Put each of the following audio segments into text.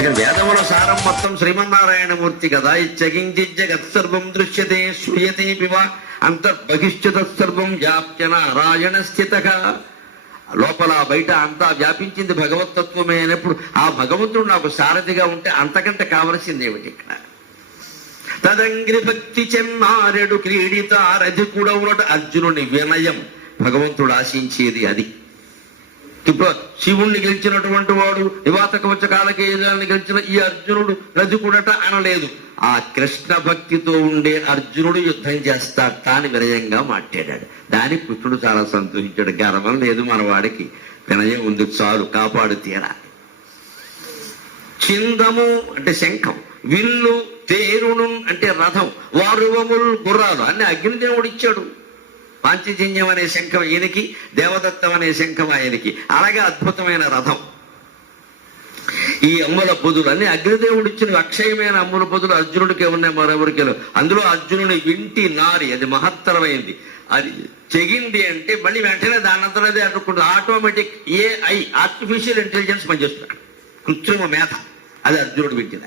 ఇక వేదముల సారం మొత్తం శ్రీమన్నారాయణమూర్తి కదా. ఇచ్చగించి జగత్సర్వం దృశ్యతే శ్రూయతే పివ అంతర్బహిష్యతత్సర్వం వ్యాప్య నారాయణ స్థితః. లోపల బయట అంతా వ్యాపించింది భగవతత్వమే అయినప్పుడు ఆ భగవంతుడు నాకు సారథిగా ఉంటే అంతకంటే కావలసింది ఏమిటి ఇక్కడ? తదంగ్రి భక్తి చెన్నారెడు క్రీడితారథి కూడా ఉన్నట్టు అర్జునుని వినయం భగవంతుడు ఆశించేది అది. ఇప్పుడు శివుణ్ణి గెలిచినటువంటి వాడు నివాతక వచ్చ కాలకేయాన్ని గెలిచిన ఈ అర్జునుడు రజుకుడట అనలేదు. ఆ కృష్ణ భక్తితో ఉండే అర్జునుడు యుద్ధం చేస్తాడట అని వినయంగా మాట్లాడాడు. దానికి కృష్ణుడు చాలా సంతోషించాడు. గర్వం లేదు మనవాడికి, వినయం ఉంది చాలు, కాపాడు తీరా. చిందము అంటే శంఖం, విల్లు, తేరును అంటే రథం, వారువములు గుర్రాలు అన్ని అగ్నిదేవుడు ఇచ్చాడు. పాంచజన్యం అనే శంఖం ఈయనకి, దేవదత్తం అనే శంఖం ఆయనకి. అలాగే అద్భుతమైన రథం. ఈ అమ్ముల పొదులు అన్ని అగ్నిదేవుడు ఇచ్చిన అక్షయమైన అమ్ముల పొదులు అర్జునుడికే ఉన్నాయి, మరెవరికి లేవు. అందులో అర్జునుడి వింటి నారి అది మహత్తరమైంది. అది చెగింది అంటే మళ్ళీ వెంటనే దానంతరదే అనుకుంటుంది. ఆటోమేటిక్ AI ఆర్టిఫిషియల్ ఇంటెలిజెన్స్ పనిచేస్తున్నాడు, కృత్రిమ మేధ. అది అర్జునుడు వింటిన.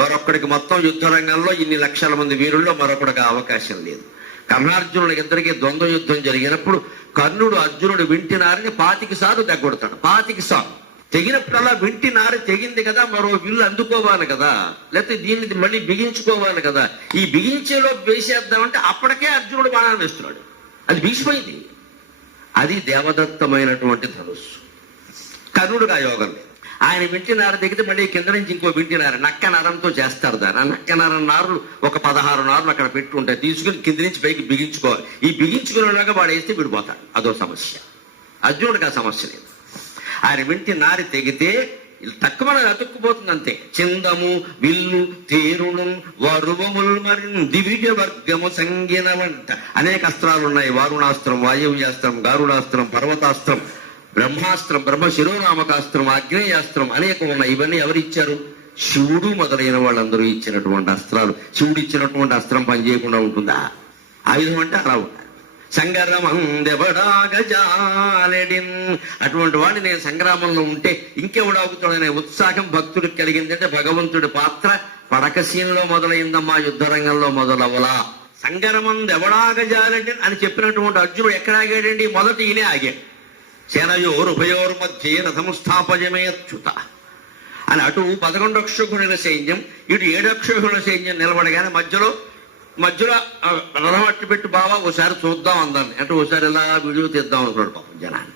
మరొక్కడికి మొత్తం యుద్ధ రంగంలో ఇన్ని లక్షల మంది వీరుల్లో మరొకడికి అవకాశం లేదు. కర్ణార్జునుడికి ఇద్దరికి ద్వంద్వ యుద్ధం జరిగినప్పుడు కర్ణుడు అర్జునుడు వింటి నారిని 25 సార్లు దగ్గొడతాడు. 25 సార్లు తెగినప్పుడల్లా వింటి నారి తెగింది కదా, మరో విల్లు అందుకోవాలి కదా, లేకపోతే దీన్ని మళ్ళీ బిగించుకోవాలి కదా. ఈ బిగించేలో వేసేద్దామంటే అప్పటికే అర్జునుడు బాణాలు వేస్తున్నాడు. అది బిగిసిపోయింది. అది దేవదత్తమైనటువంటి ధనుస్సు. కర్ణుడుగా ఆ యోగం లేదు. ఆయన వింటి నార దిగితే మళ్ళీ కింద నుంచి ఇంకో వింటి నార నక్క నరంతో చేస్తారు దాన్ని. ఆ నక్క నరం నారులు ఒక 16 నారులు అక్కడ పెట్టి ఉంటాయి. తీసుకుని కింద నుంచి పైకి బిగించుకోవాలి. ఈ బిగించుకునేలాగా వాడు వేస్తే విడిపోతాడు. అదో సమస్య. అర్జునుడికి ఆ సమస్య లేదు. ఆయన వింటి నారి తెగితే తక్కువ అతుక్కుపోతుంది అంతే. చిందము, విల్లు, తేరును, వరువముల్ మరి దివ్య వర్గము సంగినవంట. అనేక అస్త్రాలు ఉన్నాయి. వారుణాస్త్రం, వాయువ్యాస్త్రం, గారుడాస్త్రం, పర్వతాస్త్రం, బ్రహ్మాస్త్రం, బ్రహ్మ శిరోనామకాస్త్రం, ఆగ్నేయాస్త్రం అనేకం ఉన్నాయి. ఇవన్నీ ఎవరిచ్చారు? శివుడు మొదలైన వాళ్ళందరూ ఇచ్చినటువంటి అస్త్రాలు. శివుడు ఇచ్చినటువంటి అస్త్రం పనిచేయకుండా ఉంటుందా? ఆయుధం అంటే అలా ఉంటారు. సంగరమందెవడాగజాలెడిన్ అటువంటి వాడిని నేను సంగ్రామంలో ఉంటే ఇంకెవడాగుతాడనే ఉత్సాహం భక్తుడికి కలిగిందంటే భగవంతుడి పాత్ర పడకసీన్లో మొదలైందమ్మా, యుద్ధ రంగంలో మొదలవలా. సంగరమందెవడాగజాలెడిన్ అని చెప్పినటువంటి అర్జునుడు ఎక్కడ ఆగాడండి? మొదటి ఈయనే ఆగాడు. సేనయోరుభయోర్ మధ్య రథముస్థాపజమేచ్యుత అని అటు 11 అక్షోహిణుల సైన్యం, ఇటు 7 అక్షోహిణుల సైన్యం నిలబడగానే మధ్యలో రథం అట్టు పెట్టి బావా ఓసారి చూద్దాం అందాన్ని అంటే ఓసారి ఇలా వీడియో తీద్దాం అనుకున్నాడు పాపం జనాన్ని.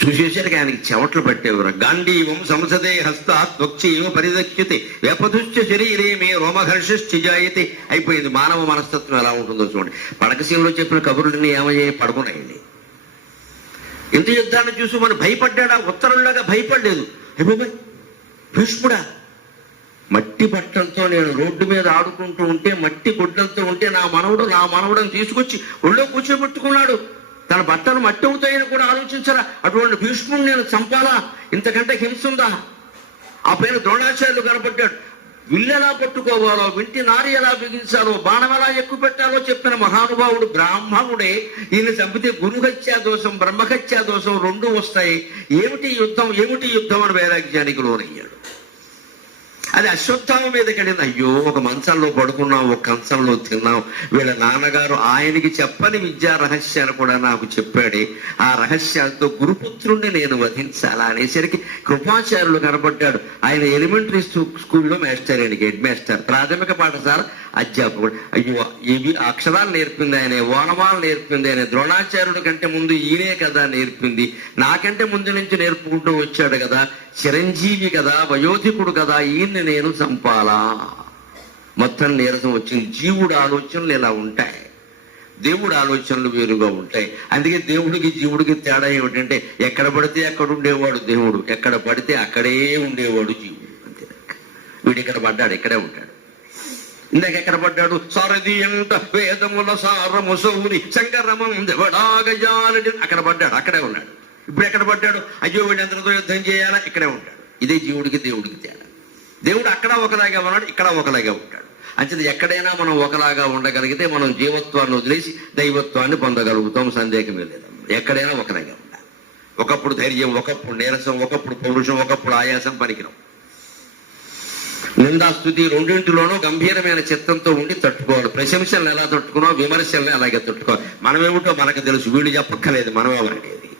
చూసేసరికి ఆయనకి చెమట్లు పట్టేవారు. గాంధీవం సంసదే హస్తాత్వక్షేమ పరిదక్ష్యతే వ్యపదుశ్చ శరీరేమే రోమహర్షిజాయతే. అయిపోయింది. మానవ మనస్తత్వం ఎలా ఉంటుందో చూడండి. పడకసీమలో చెప్పిన కబురులన్నీ ఏమయ్యాయి? పడుకున్నాయండి. ఇంత యుద్ధాన్ని చూసి మనం భయపడ్డా? ఉత్తరంలాగా భయపడలేదు. భీష్ముడా, మట్టి బట్టలతో నేను రోడ్డు మీద ఆడుకుంటూ ఉంటే, మట్టి గుడ్డలతో ఉంటే నా మనవడని తీసుకొచ్చి ఒళ్ళో కూర్చోబెట్టుకున్నాడు. తన బట్టలు మట్టి అవుతాయని కూడా ఆలోచించరా? అటువంటి భీష్ముడిని నేను చంపాలా? ఇంతకంటే హింస ఉందా? ఆ పైన ద్రోణాచార్యులు కనపడ్డాడు. విల్లు ఎలా పట్టుకోవాలో, వింటి నారి ఎలా బిగించాలో, బాణం ఎలా ఎక్కువ పెట్టాలో చెప్పిన మహానుభావుడు బ్రాహ్మణుడే. ఈయన చంపితే గురుహత్యా దోషం, బ్రహ్మహత్యా దోషం 2 వస్తాయి. ఏమిటి యుద్ధం అని వైరాగ్యానికి లోనయ్యాడు. అది అశ్వత్థామ మీద కడిగిన. అయ్యో, ఒక మంచంలో పడుకున్నాం, ఒక కంచంలో తిన్నాం. వీళ్ళ నాన్నగారు ఆయనకి చెప్పని విద్యా రహస్యాలు కూడా నాకు చెప్పాడే. ఆ రహస్యాలతో గురుపుత్రుణ్ణి నేను వధించాలా అనేసరికి కృపాచార్యులు కనపడ్డాడు. ఆయన ఎలిమెంటరీ స్కూల్లో మాస్టర్, ఆయనకి హెడ్ మాస్టర్, ప్రాథమిక పాఠశాల అధ్యాపకుడు. అయ్యో, ఇవి అక్షరాలు నేర్పింది ఆయనే, ఓనమాలు నేర్పింది ఆయనే. ద్రోణాచార్యుడి కంటే ముందు ఈయనే కదా నేర్పింది. నాకంటే ముందు నుంచి నేర్పుకుంటూ వచ్చాడు కదా. చిరంజీవి కదా, వయోధికుడు కదా, ఈయన్ని నేను చంపాలా? మొత్తం నీరసం వచ్చింది. జీవుడు ఆలోచనలు ఇలా ఉంటాయి, దేవుడు ఆలోచనలు వేరుగా ఉంటాయి. అందుకే దేవుడికి జీవుడికి తేడా ఏమిటంటే, ఎక్కడ పడితే అక్కడ ఉండేవాడు దేవుడు, ఎక్కడ పడితే అక్కడే ఉండేవాడు జీవుడు. అంతే. వీడు ఇక్కడ పడ్డాడు, ఇక్కడే ఉంటాడు. ఇందాక ఎక్కడ పడ్డాడు? సారథి అంట వేదముల సారము సౌరి సంగరమందెవడాగజాలెడిన్ అక్కడ పడ్డాడు, అక్కడే ఉన్నాడు. ఇప్పుడు ఎక్కడ పడ్డాడు? అయ్యో, వీడు ఎంతతో యుద్ధం చేయాలా? ఇక్కడే ఉంటాడు. ఇదే జీవుడికి దేవుడికి తేడా. దేవుడు అక్కడ ఒకలాగా ఉన్నాడు, ఇక్కడ ఒకలాగా ఉంటాడు. అంచేది ఎక్కడైనా మనం ఒకలాగా ఉండగలిగితే మనం జీవత్వాన్ని వదిలేసి దైవత్వాన్ని పొందగలుగుతాం. సందేహమే లేదు. ఎక్కడైనా ఒకలాగా ఉండాలి. ఒకప్పుడు ధైర్యం, ఒకప్పుడు నీరసం, ఒకప్పుడు పౌరుషం, ఒకప్పుడు ఆయాసం పనికిరాం. నిందాస్తుతి రెండింటిలోనూ గంభీరమైన చిత్తంతో ఉండి తట్టుకోవాలి. ప్రశంసలను ఎలా తట్టుకున్నావు, విమర్శల్ని అలాగే తట్టుకోవాలి. మనమేమిటో మనకు తెలుసు, వీళ్ళు చెప్పక్కర్లేదు మనమేమనేది.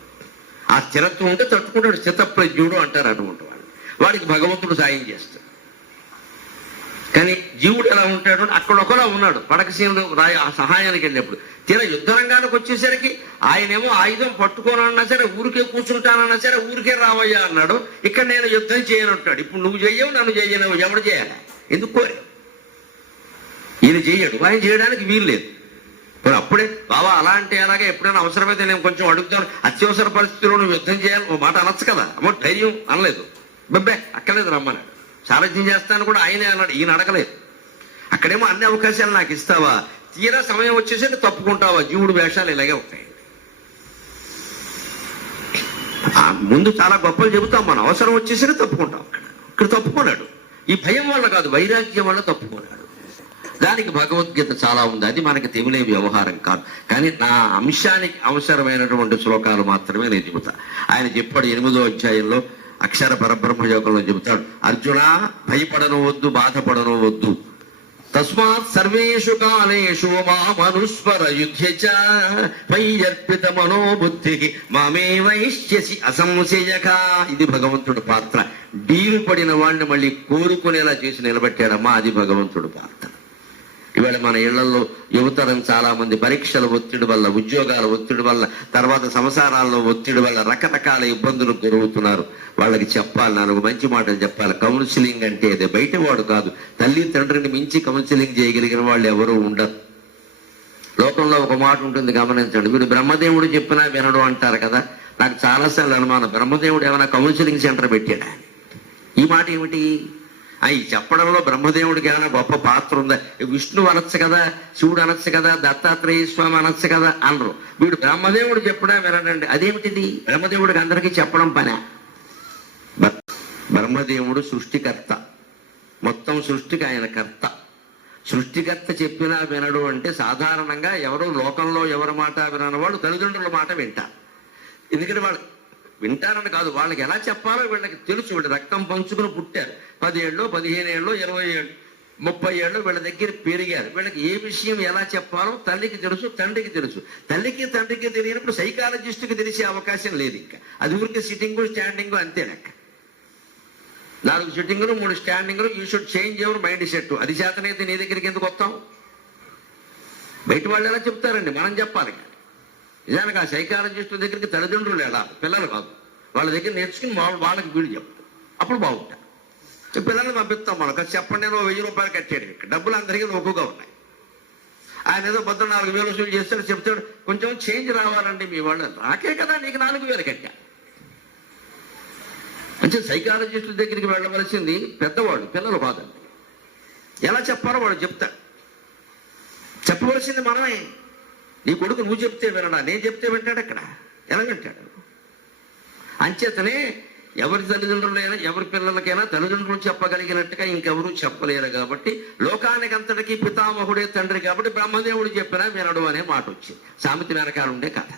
ఆ స్థిరత్వం ఉంటే తట్టుకుంటాడు. స్థితప్రజ్ఞుడు అంటారు అనుకుంటా. వాడికి భగవంతుడు సాయం చేస్తాడు. కానీ జీవుడు ఎలా ఉంటాడు, అక్కడొకలా ఉన్నాడు పడకసీనలో సహాయానికి వెళ్ళినప్పుడు. తీరా యుద్ధరంగానికి వచ్చేసరికి ఆయనేమో ఆయుధం పట్టుకోనన్నా సరే, ఊరికే కూర్చుంటానన్నా సరే, ఊరికే రావయ్యా అన్నాడు. ఇక్కడ నేను యుద్ధం చేయనంటాడు. ఇప్పుడు నువ్వు చెయ్యవు, నన్ను చెయ్యలేవు, ఎవడు చేయాలి? ఎందుకు కోరావు? ఈయన చేయడు, ఆయన చేయడానికి వీలు లేదు. మరి అప్పుడే బాబా అలా అంటే అలాగే ఎప్పుడైనా అవసరమైతే నేను కొంచెం అడుగుతాను, అత్యవసర పరిస్థితుల్లో నువ్వు యుద్ధం చేయాలి ఓ మాట అనొచ్చు కదా. అమ్మో ధైర్యం అనలేదు, బెబ్బే అక్కలేదు రమ్మన్నాడు. సారథ్యం చేస్తాను కూడా ఆయనే అన్నాడు, ఈయన అడగలేదు. అక్కడేమో అన్ని అవకాశాలు నాకు ఇస్తావా, తీరా సమయం వచ్చేసరికి తప్పుకుంటావా? జీవుడు వేషాలు ఇలాగే ఉంటాయి. ముందు చాలా గొప్పలు చెబుతాం, మనం అవసరం వచ్చేసరికి తప్పుకుంటాం. ఇక్కడ తప్పుకున్నాడు. ఈ భయం వల్ల కాదు, వైరాగ్యం వల్ల తప్పుకున్నాడు. దానికి భగవద్గీత చాలా ఉంది. అది మనకి తెమిలే వ్యవహారం కాదు. కానీ నా అంశానికి అవసరమైనటువంటి శ్లోకాలు మాత్రమే నేను చెబుతా. ఆయన చెప్పాడు 8వ అధ్యాయంలో అక్షర పరబ్రహ్మ యోగంలో చెబుతాడు, అర్జున భయపడను వద్దు, బాధపడను వద్దు. తస్మాత్ సర్వేషు కాలేషు మామనుస్మర యుధ్యచ వైయర్పిత మనోబుద్ధి మామే వైశ్యసి అసంశయక. ఇది భగవంతుడి పాత్ర. డీలు పడిన వాడిని మళ్ళీ కోరుకునేలా చేసి నిలబెట్టాడమ్మా, అది భగవంతుడి పాత్ర. ఇవాళ మన ఇళ్లలో యువతరం చాలా మంది పరీక్షల ఒత్తిడి వల్ల, ఉద్యోగాల ఒత్తిడి వల్ల, తర్వాత సంసారాల్లో ఒత్తిడి వల్ల రకరకాల ఇబ్బందులకు గురవుతున్నారు. వాళ్ళకి చెప్పాలి, 4 మంచి మాటలు చెప్పాలి. కౌన్సిలింగ్ అంటే అదే, బయటవాడు కాదు. తల్లి తండ్రిని మించి కౌన్సిలింగ్ చేయగలిగిన వాళ్ళు ఎవరూ ఉండరు. లోకంలో ఒక మాట ఉంటుంది, గమనించండి. మీరు బ్రహ్మదేవుడు చెప్పినా వినడు అంటారు కదా. నాకు చాలాసార్లు అనుమానం, బ్రహ్మదేవుడు ఏమైనా కౌన్సిలింగ్ సెంటర్ పెట్టాడా? ఈ మాట ఏమిటి? ఈ చెప్పడంలో బ్రహ్మదేవుడికి ఏమైనా గొప్ప పాత్ర ఉందా? విష్ణువు అనొచ్చు కదా, శివుడు అనొచ్చు కదా, దత్తాత్రేయ స్వామి అనొచ్చు కదా అనరు. వీడు బ్రహ్మదేవుడు చెప్పడా వినడండి. అదేమిటిది? బ్రహ్మదేవుడికి అందరికీ చెప్పడం పనే. బ్రహ్మదేవుడు సృష్టికర్త, మొత్తం సృష్టికి ఆయన కర్త. సృష్టికర్త చెప్పినా వినడు అంటే సాధారణంగా ఎవరు లోకంలో ఎవరి మాట వినని వాళ్ళు తల్లిదండ్రుల మాట వింటారు. ఎందుకంటే వాళ్ళు వింటారని కాదు, వాళ్ళకి ఎలా చెప్పాలో వీళ్ళకి తెలుసు. వీళ్ళు రక్తం పంచుకుని పుట్టారు. 10 ఏళ్ళు, 15 ఏళ్ళు, 20 ఏళ్ళు, 30 ఏళ్ళు వీళ్ళ దగ్గర పెరిగారు. వీళ్ళకి ఏ విషయం ఎలా చెప్పాలో తల్లికి తెలుసు, తండ్రికి తెలుసు. తల్లికి తండ్రికి తెలియనప్పుడు సైకాలజిస్ట్కి తెలిసే అవకాశం లేదు. ఇంకా అది ఊరికి సిట్టింగు స్టాండింగు అంతేనక్క. 4 సిట్టింగులు 3 స్టాండింగులు. You should change your mind set. అది చేతనైతే నీ దగ్గరికి ఎందుకు వస్తాం? బయట వాళ్ళు ఎలా చెప్తారండి, మనం చెప్పాలి. నిజానికి ఆ సైకాలజిస్టుల దగ్గరికి తల్లిదండ్రులు ఎలా, పిల్లలు కాదు. వాళ్ళ దగ్గర నేర్చుకుని వాళ్ళకి వీళ్ళు చెప్తారు, అప్పుడు బాగుంటారు. పిల్లల్ని పంపిస్తాం మనం, చెప్పండి నేను 1000 రూపాయలు కట్టాడు. ఇక్కడ డబ్బులు అందరికీ ఒక్కుగా ఉన్నాయి. ఆయన ఏదో 4,000 వసూలు చేస్తాడు, చెప్తాడు కొంచెం చేంజ్ రావాలండి మీ వాళ్ళు. రాకే కదా నీకు 4,000 కట్టా. అంటే సైకాలజిస్టుల దగ్గరికి వెళ్ళవలసింది పెద్దవాళ్ళు, పిల్లలు కాదండి. ఎలా చెప్పాలో వాడు చెప్తాడు. చెప్పవలసింది మనమే. నీ కొడుకు నువ్వు చెప్తే వినడా, నేను చెప్తే వింటాడు. అక్కడ ఎలా వింటాడు? అంచేతనే ఎవరి తల్లిదండ్రులైనా ఎవరి పిల్లలకైనా తల్లిదండ్రులు చెప్పగలిగినట్టుగా ఇంకెవరూ చెప్పలేరు. కాబట్టి లోకానికి అంతటికీ పితామహుడే తండ్రి. కాబట్టి బ్రహ్మదేవుడు చెప్పినా వినడు అనే మాట వచ్చింది. సామెత వెనకాల ఉండే కథ.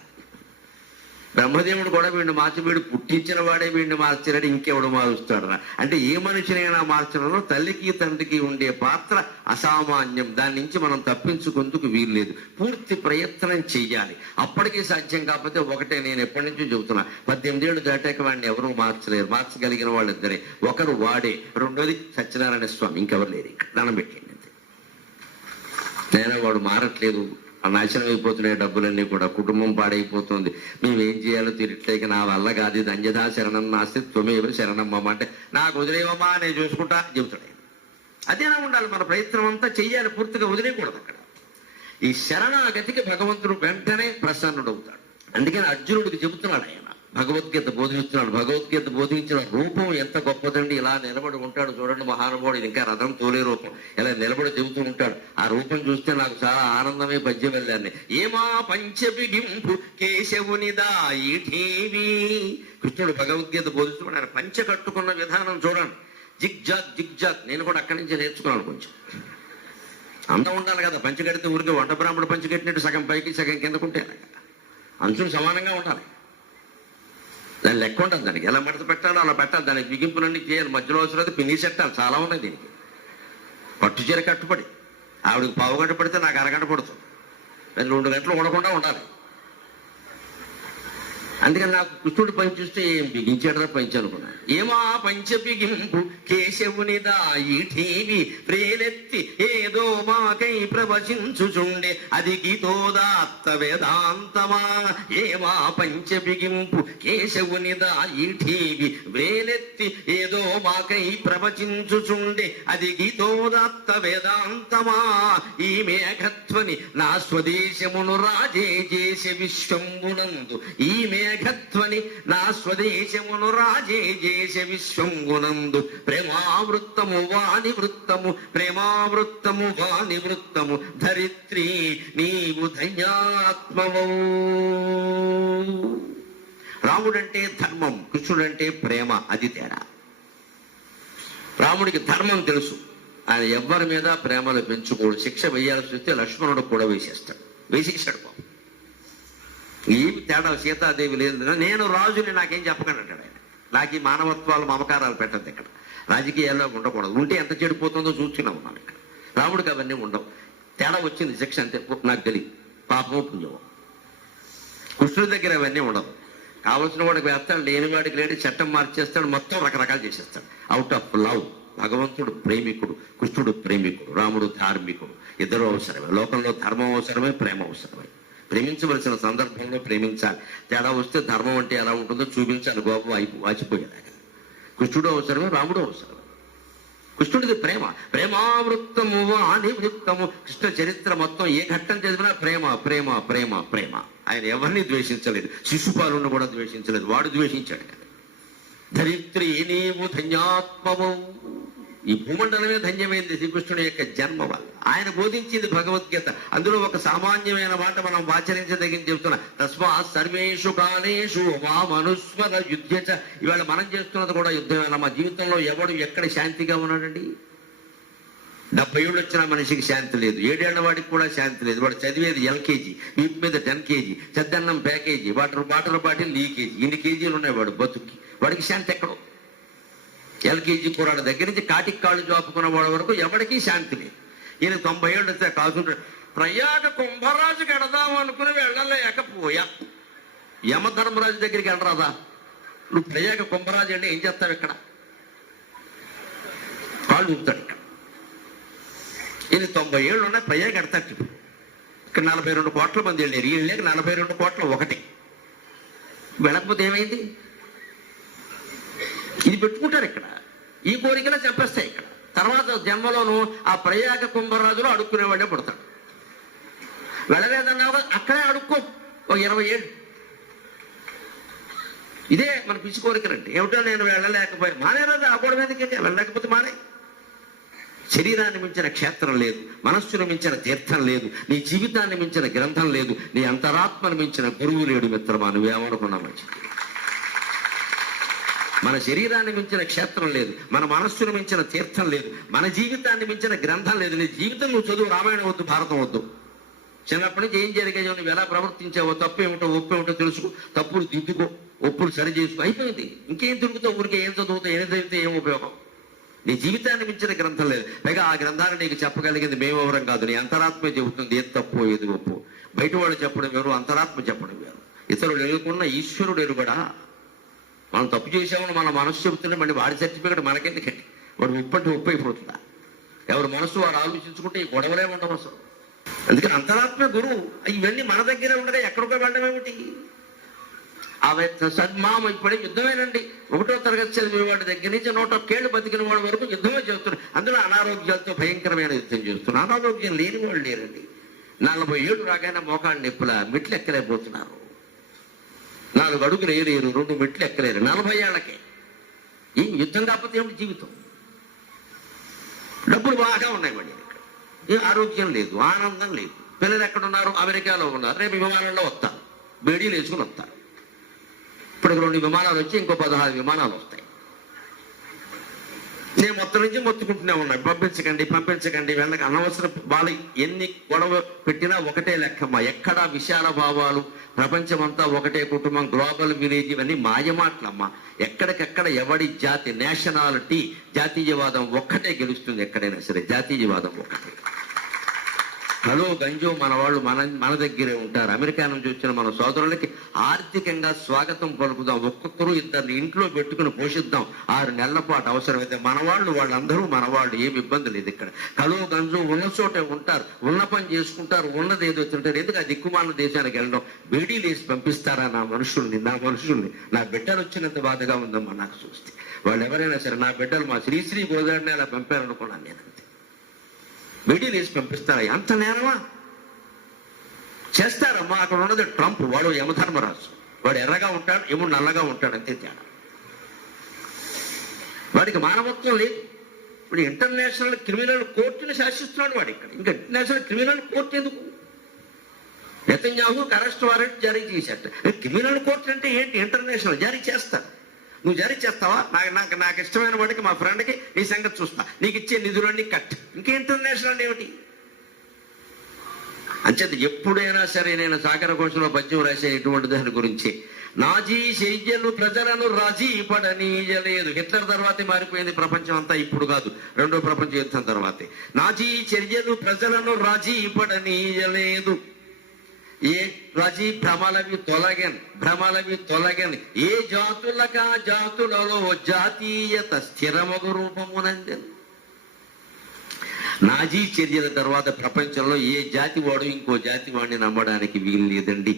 బ్రహ్మదేవుడు కూడా వీడిని మార్చి, వీడు పుట్టించిన వాడే వీడిని మార్చినాడు, ఇంకెవడు మారుస్తాడు. అంటే ఏ మనిషినైనా మార్చడంలో తల్లికి తండ్రికి ఉండే పాత్ర అసామాన్యం. దాని నుంచి మనం తప్పించుకుందుకు వీల్లేదు. పూర్తి ప్రయత్నం చెయ్యాలి. అప్పటికీ సాధ్యం కాకపోతే ఒకటే, నేను ఎప్పటి నుంచో చెబుతున్నా, 18 ఏళ్ళు దాటాక వాడిని ఎవరూ మార్చలేరు. మార్చగలిగిన వాళ్ళు ఇద్దరే. ఒకరు వాడే, రెండోది సత్యనారాయణ స్వామి. ఇంకెవరు లేరు. ఇక్కడ దండం పెట్టింది అంతే. నేను వాడు మారట్లేదు, నాశనం అయిపోతున్నాయి డబ్బులన్నీ కూడా, కుటుంబం పాడైపోతుంది, మేమేం చేయాలో తిరగట్లేక నా వల్ల కాదు, ఇది అంజదా శరణం నాస్తి త్వమేవ శరణమ్మ అంటే నాకు వదిలేవమ్మా నేను చూసుకుంటా చెబుతాడు. అదేనా ఉండాలి. మన ప్రయత్నం అంతా చెయ్యాలి, పూర్తిగా వదిలేయకూడదు. అక్కడ ఈ శరణాగతికి భగవంతుడు వెంటనే ప్రసన్నుడవుతాడు. అందుకని అర్జునుడికి చెబుతున్నాడు ఆయన, భగవద్గీత బోధిస్తున్నాడు. భగవద్గీత బోధించిన రూపం ఎంత గొప్పదండి. ఇలా నిలబడి ఉంటాడు చూడండి మహానుభావుడు. ఇంకా రథం తోలే రూపం, ఇలా నిలబడి చెబుతూ ఉంటాడు. ఆ రూపం చూస్తే నాకు చాలా ఆనందమే. పద్యం వెళ్ళాన్ని ఏమా పంచబిగింపు కేశవునిదాయిఠీవి. కృష్ణుడు భగవద్గీత బోధిస్తున్నాడు. ఆయన పంచ కట్టుకున్న విధానం చూడండి. Zigzag zigzag. నేను కూడా అక్కడి నుంచి నేర్చుకున్నాను. కొంచెం అంతా ఉండాలి కదా. పంచ కడితే ఊరికి వంట బ్రాహ్మణుడు పంచ కట్టినట్టు సగం పైకి సగం కిందకుంటే అంచులు సమానంగా ఉండాలి. దాని లెక్క ఉంటుంది. దానికి ఎలా మడత పెట్టాలో అలా పెట్టాలి. దానికి బిగింపులన్నీ చేయాలి. మధ్యలో అవసరం పిన్ని సెట్టాలి. చాలా ఉన్నాయి దీనికి. పట్టుచీర కట్టుబడి ఆవిడకి పావు గంట పడితే నాకు అరగంట పడుతుంది, 2 గంటలు ఉండకుండా ఉండాలి. అందుకని నాకు కృష్ణుడు పంచిస్తే ఏం బిగించాడరా పంచి అనుకున్నా. ఏమా పంచ బిగింపు కేశవునిదా ఈ టీవీ ప్రేలెత్తి ఏదో మాకై ప్రవచించుచుండే అది గీతోదాత్త వేదాంతమా. ఏమా పంచ బిగింపు కేశవునిదా ఈ టీవీ ప్రేలెత్తి ఏదో మాకై ప్రవచించుచుండే అది గీతోదాత్త వేదాంతమా. ఈ మేఘత్వని నా స్వదేశమును రాజే చేసే విశ్వంబునందు ఈ మేఘత్వని నా స్వదేశమును రాజే చేస విశ్వంగునందు ప్రేమావృత్తము వాణి వృత్తము ప్రేమావృత్తము వాణి వృత్తము ధరిత్రి నీవు ధన్యాత్మవో. రాముడంటే ధర్మం, కృష్ణుడంటే ప్రేమ, అది తేడా. రాముడికి ధర్మం తెలుసు, ఆయన ఎవ్వరి మీద ప్రేమలు పెంచుకోడు. శిక్ష వేయాల్సి వస్తే లక్ష్మణుడు కూడా వేసేస్తాడు, వేసేసాడు. పాపం ఏమి తేడా, సీతాదేవి లేదు, నేను రాజుని నాకేం చెప్పకండి అంటాడు ఆయన. నాకు ఈ మానవత్వాలు మమకారాలు పెట్టద్దు ఇక్కడ, రాజకీయాల్లో ఉండకూడదు, ఉంటే ఎంత చెడిపోతుందో చూస్తూనే ఉన్నాను ఇక్కడ. రాముడికి అవన్నీ ఉండవు. తేడా వచ్చింది శిక్ష అంతే, నాకు తెలియదు, పాపమో పుణ్యమో. కృష్ణుడి దగ్గర అవన్నీ ఉండవు. కావలసిన వాడికి వేస్తాడు, లేని వాడికి లేని చట్టం మార్చేస్తాడు, మొత్తం రకరకాలు చేసేస్తాడు. Out of love. భగవంతుడు ప్రేమికుడు, కృష్ణుడు ప్రేమికుడు, రాముడు ధార్మికుడు. ఇద్దరు అవసరమే. లోకంలో ధర్మం అవసరమే, ప్రేమ అవసరమే. ప్రేమించవలసిన సందర్భంలో ప్రేమించాలి. తేడా వస్తే ధర్మం అంటే ఎలా ఉంటుందో చూపించాలి, గోపం వాచిపోయేలాగా. కృష్ణుడు అవసరమే, రాముడు అవసరమే. కృష్ణుడిది ప్రేమ, ప్రేమావృత్తము వాణి వృత్తము. కృష్ణ చరిత్ర మొత్తం ఏ ఘట్టం చదివినా ప్రేమ ప్రేమ ప్రేమ ప్రేమ. ఆయన ఎవరిని ద్వేషించలేదు, శిశుపాలుని కూడా ద్వేషించలేదు, వాడు ద్వేషించాడు కదా. ధరిత్రి నీవు ధన్యాత్మవు. ఈ భూమండలమే ధన్యమైంది శ్రీకృష్ణుడి యొక్క జన్మ వల్ల. ఆయన బోధించింది భగవద్గీత. అందులో ఒక సామాన్యమైన మాట మనం ఆచరించదగింది చెప్తున్నా. తస్మాత్ సర్వేషు కాలేషు మామనుస్మర యుద్ధచ. ఇవాళ మనం చేస్తున్నది కూడా యుద్ధమేనా? మా జీవితంలో ఎవడు ఎక్కడ శాంతిగా ఉన్నాడండి? 70 ఏళ్ళు వచ్చిన మనిషికి శాంతి లేదు, 7 ఏళ్ల వాడికి కూడా శాంతి లేదు. వాడు చదివేది LKG, వీపు మీద 10 kg, చెద్దన్నం ప్యాకేజీ, వాటర్ బాటిల్ లీకేజీ. ఇన్ని కేజీలు ఉన్నాయి వాడు బతుకి. వాడికి శాంతి ఎక్కడో. LKG కూరాడు దగ్గర నుంచి కాటికి కాళ్ళు చాపుకున్న వాడి వరకు ఎవరికీ శాంతి లేదు. ఈయన 90 ఏళ్ళు వస్తే కాసుకుంటాడు. ప్రయాగ కుంభరాజుకి వెళదాం అనుకుని వెళ్ళలేకపోయా. యమధర్మరాజు దగ్గరికి వెళ్ళరాదా? నువ్వు ప్రయాగ కుంభరాజు అంటే ఏం చేస్తావు? ఇక్కడ కాళ్ళు చూపుతాడు. ఈయన 90 ఏళ్ళు ఉన్నాయి, ప్రయాగ ఎడతాడు. ఇక్కడ 42 కోట్ల మంది వెళ్ళారు, ఈ వెళ్ళాక 42 కోట్ల ఒకటి. వెళ్ళకపోతే ఏమైంది? ఇది పెట్టుకుంటారు ఇక్కడ. ఈ కోరికలా చంపేస్తాయి ఇక్కడ. తర్వాత జన్మలోనూ ఆ ప్రయాగ కుంభరాజులో అడుక్కునేవాడే పుడతాడు. వెళ్ళలేదన్నావు అక్కడే అడుక్కో ఒక 20 ఏళ్ళు. ఇదే మన పిచ్చి కోరికలంటే. ఏమిటో నేను వెళ్ళలేకపోయాను, మానేరాదు. ఆ గొడవ ఎందుకంటే వెళ్ళలేకపోతే మానే. శరీరాన్ని మించిన క్షేత్రం లేదు, మనస్సును మించిన తీర్థం లేదు, నీ జీవితాన్ని మించిన గ్రంథం లేదు, నీ అంతరాత్మను మించిన గురువు లేడు మిత్రమా. నువ్వేమనుకున్నా మంచిది. మన శరీరాన్ని మించిన క్షేత్రం లేదు, మన మనస్సును మించిన తీర్థం లేదు, మన జీవితాన్ని మించిన గ్రంథం లేదు. నీ జీవితం నువ్వు చదువు, రామాయణం వద్దు, భారతం వద్దు. చిన్నప్పటి నుంచి ఏం జరిగాయో, నువ్వు ఎలా ప్రవర్తించావో, తప్పు ఏమిటో ఒప్పు ఏమిటో తెలుసుకో, తప్పులు దిద్దుకో, ఒప్పులు సరి చేసుకో, అయిపోయింది. ఇంకేం తిరుగుతావు? ఊరికే ఏం చదువుతావు, ఏం చదివితే ఏం ఉపయోగం? నీ జీవితాన్ని మించిన గ్రంథం లేదు. పైగా ఆ గ్రంథాన్ని నీకు చెప్పగలిగింది మేమెవరం కాదు, నీ అంతరాత్మ చెబుతుంది ఏది తప్పు ఏది ఒప్పు. బయట వాళ్ళు చెప్పడం వేరు, అంతరాత్మ చెప్పడం వేరు. ఇతరులు ఎరుగుకున్న ఈశ్వరుడు ఎరుగడా. మనం తప్పు చేసామని మన మనసు చెబుతుంటే మళ్ళీ వాడి సర్టిఫికెట్ మనకెందుకండి? వాడు ఉప్పంటే ఉప్పు అయిపోతుందా? ఎవరి మనసు వాడు ఆలోచించుకుంటే ఈ గొడవలే ఉండవు అసలు. అందుకని అంతరాత్మ గురువు. ఇవన్నీ మన దగ్గరే ఉండగా ఎక్కడికో వెళ్ళడం ఏమిటి? సద్మామ ఇప్పుడే యుద్ధమేనండి. 1వ తరగతి చదివే వాడి దగ్గర నుంచి 101 ఏళ్ళు బతికిన వాడి వరకు యుద్ధమే చేస్తున్నాడు. అందులో అనారోగ్యాలతో భయంకరమైన యుద్ధం చేస్తున్నారు. అనారోగ్యం లేని వాళ్ళు లేరండి. 40 ఏళ్ళు రాగానే మోకాళ్ళు నొప్పుల మెట్లు ఎక్కలేకపోతున్నారు. 4 అడుగులు వేయలేరు, 2 మెట్లు ఎక్కలేరు 40 ఏళ్ళకే. ఈ యుద్ధం కాకపోతే ఏమిటి జీవితం? డబ్బులు బాగా ఉన్నాయి వాడి దగ్గర, ఏం ఆరోగ్యం లేదు, ఆనందం లేదు. పిల్లలు ఎక్కడున్నారు? అమెరికాలో ఉన్నారు. రేపు విమానంలో వస్తారు, బేడీలు వేసుకుని వస్తారు. ఇప్పుడు 2 విమానాలు వచ్చి ఇంకో 16 విమానాలు వస్తాయి. నేను మొత్తం నుంచి మొత్తుకుంటూనే ఉన్నాను, పంపించకండి వెళ్ళక. అనవసరం వాళ్ళు ఎన్ని గొడవ పెట్టినా ఒకటే లెక్కమ్మా. ఎక్కడా విశాల భావాలు, ప్రపంచమంతా ఒకటే కుటుంబం, గ్లోబల్ విలేజ్, ఇవన్నీ మాయమాటలమ్మా. ఎక్కడికెక్కడ ఎవడి జాతి, నేషనాలిటీ, జాతీయవాదం ఒక్కటే గెలుస్తుంది ఎక్కడైనా సరే. జాతీయవాదం ఒక్కటే. హలో గంజో మన వాళ్ళు మన దగ్గరే ఉంటారు. అమెరికా నుంచి వచ్చిన మన సోదరులకి ఆర్థికంగా స్వాగతం పలుకుదాం. ఒక్కొక్కరు ఇద్దరిని ఇంట్లో పెట్టుకుని పోషిద్దాం 6 నెలల పాటు. అవసరమైతే వాళ్ళందరూ మనవాళ్ళు, ఏమి ఇబ్బంది లేదు ఇక్కడ. హలో గంజో ఉన్న చోటే ఉంటారు, ఉన్న పని చేసుకుంటారు, ఉన్నది ఏదో తింటారు. ఎందుకు ఆ దిక్కుమాల దేశానికి వెళ్ళడం? బేడీలు వేసి పంపిస్తారా నా మనుషుల్ని? నా బిడ్డలు వచ్చినంత బాధగా ఉందమ్మా నాకు చూస్తే. వాళ్ళు ఎవరైనా సరే, నా బిడ్డలు మా శ్రీశ్రీ గోదావరిని అలా పంపారనుకున్నాను నేను. బేడీలు వేసి పంపిస్తారా? అంత నేరమా? చేస్తారమ్మా. అక్కడ ఉన్నది ట్రంప్, వాడు యమధర్మరాజు. వాడు ఎర్రగా ఉంటాడు, ఏమో నల్లగా ఉంటాడు, అంతే తేడా. వాడికి మానవత్వం లేదు. ఇప్పుడు ఇంటర్నేషనల్ క్రిమినల్ కోర్టుని శాసిస్తున్నాడు వాడు ఇక్కడ. ఇంకా ఇంటర్నేషనల్ క్రిమినల్ కోర్టు ఎందుకు? నెతన్యాహుకు అరెస్ట్ వారెంట్ జారీ చేశాట. క్రిమినల్ కోర్టు అంటే ఏంటి? ఇంటర్నేషనల్ జారీ చేస్తారు. నువ్వు జారీ చేస్తావా? నాకు ఇష్టమైన వాడికి, మా ఫ్రెండ్కి నీ సంగతి చూస్తా, నీకు ఇచ్చే నిధులన్నీ కట్. ఇంకే ఇంటర్నేషనల్ ఏమిటి? అంచేత ఎప్పుడైనా సరే నేను సాగర ఘోషలో పద్యం రాసే ఇటువంటి దాని గురించి, నాజీ చర్యలు ప్రజలను రాజీ పడనీయలేదు. హిట్లర్ తర్వాతే మారిపోయింది ప్రపంచం అంతా, ఇప్పుడు కాదు, 2వ ప్రపంచ యుద్ధం తర్వాతే. నాజీ చర్యలు ప్రజలను రాజీ పడనీయలేదు. ఏ రజీ భ్రమలవి తొలగని ఏ జాతులకా జాతులలో జాతీయత స్థిరమగు రూపమునందెను. నాజీ చర్యల తర్వాత ప్రపంచంలో ఏ జాతి వాడు ఇంకో జాతి వాడిని నమ్మడానికి వీలు లేదండి.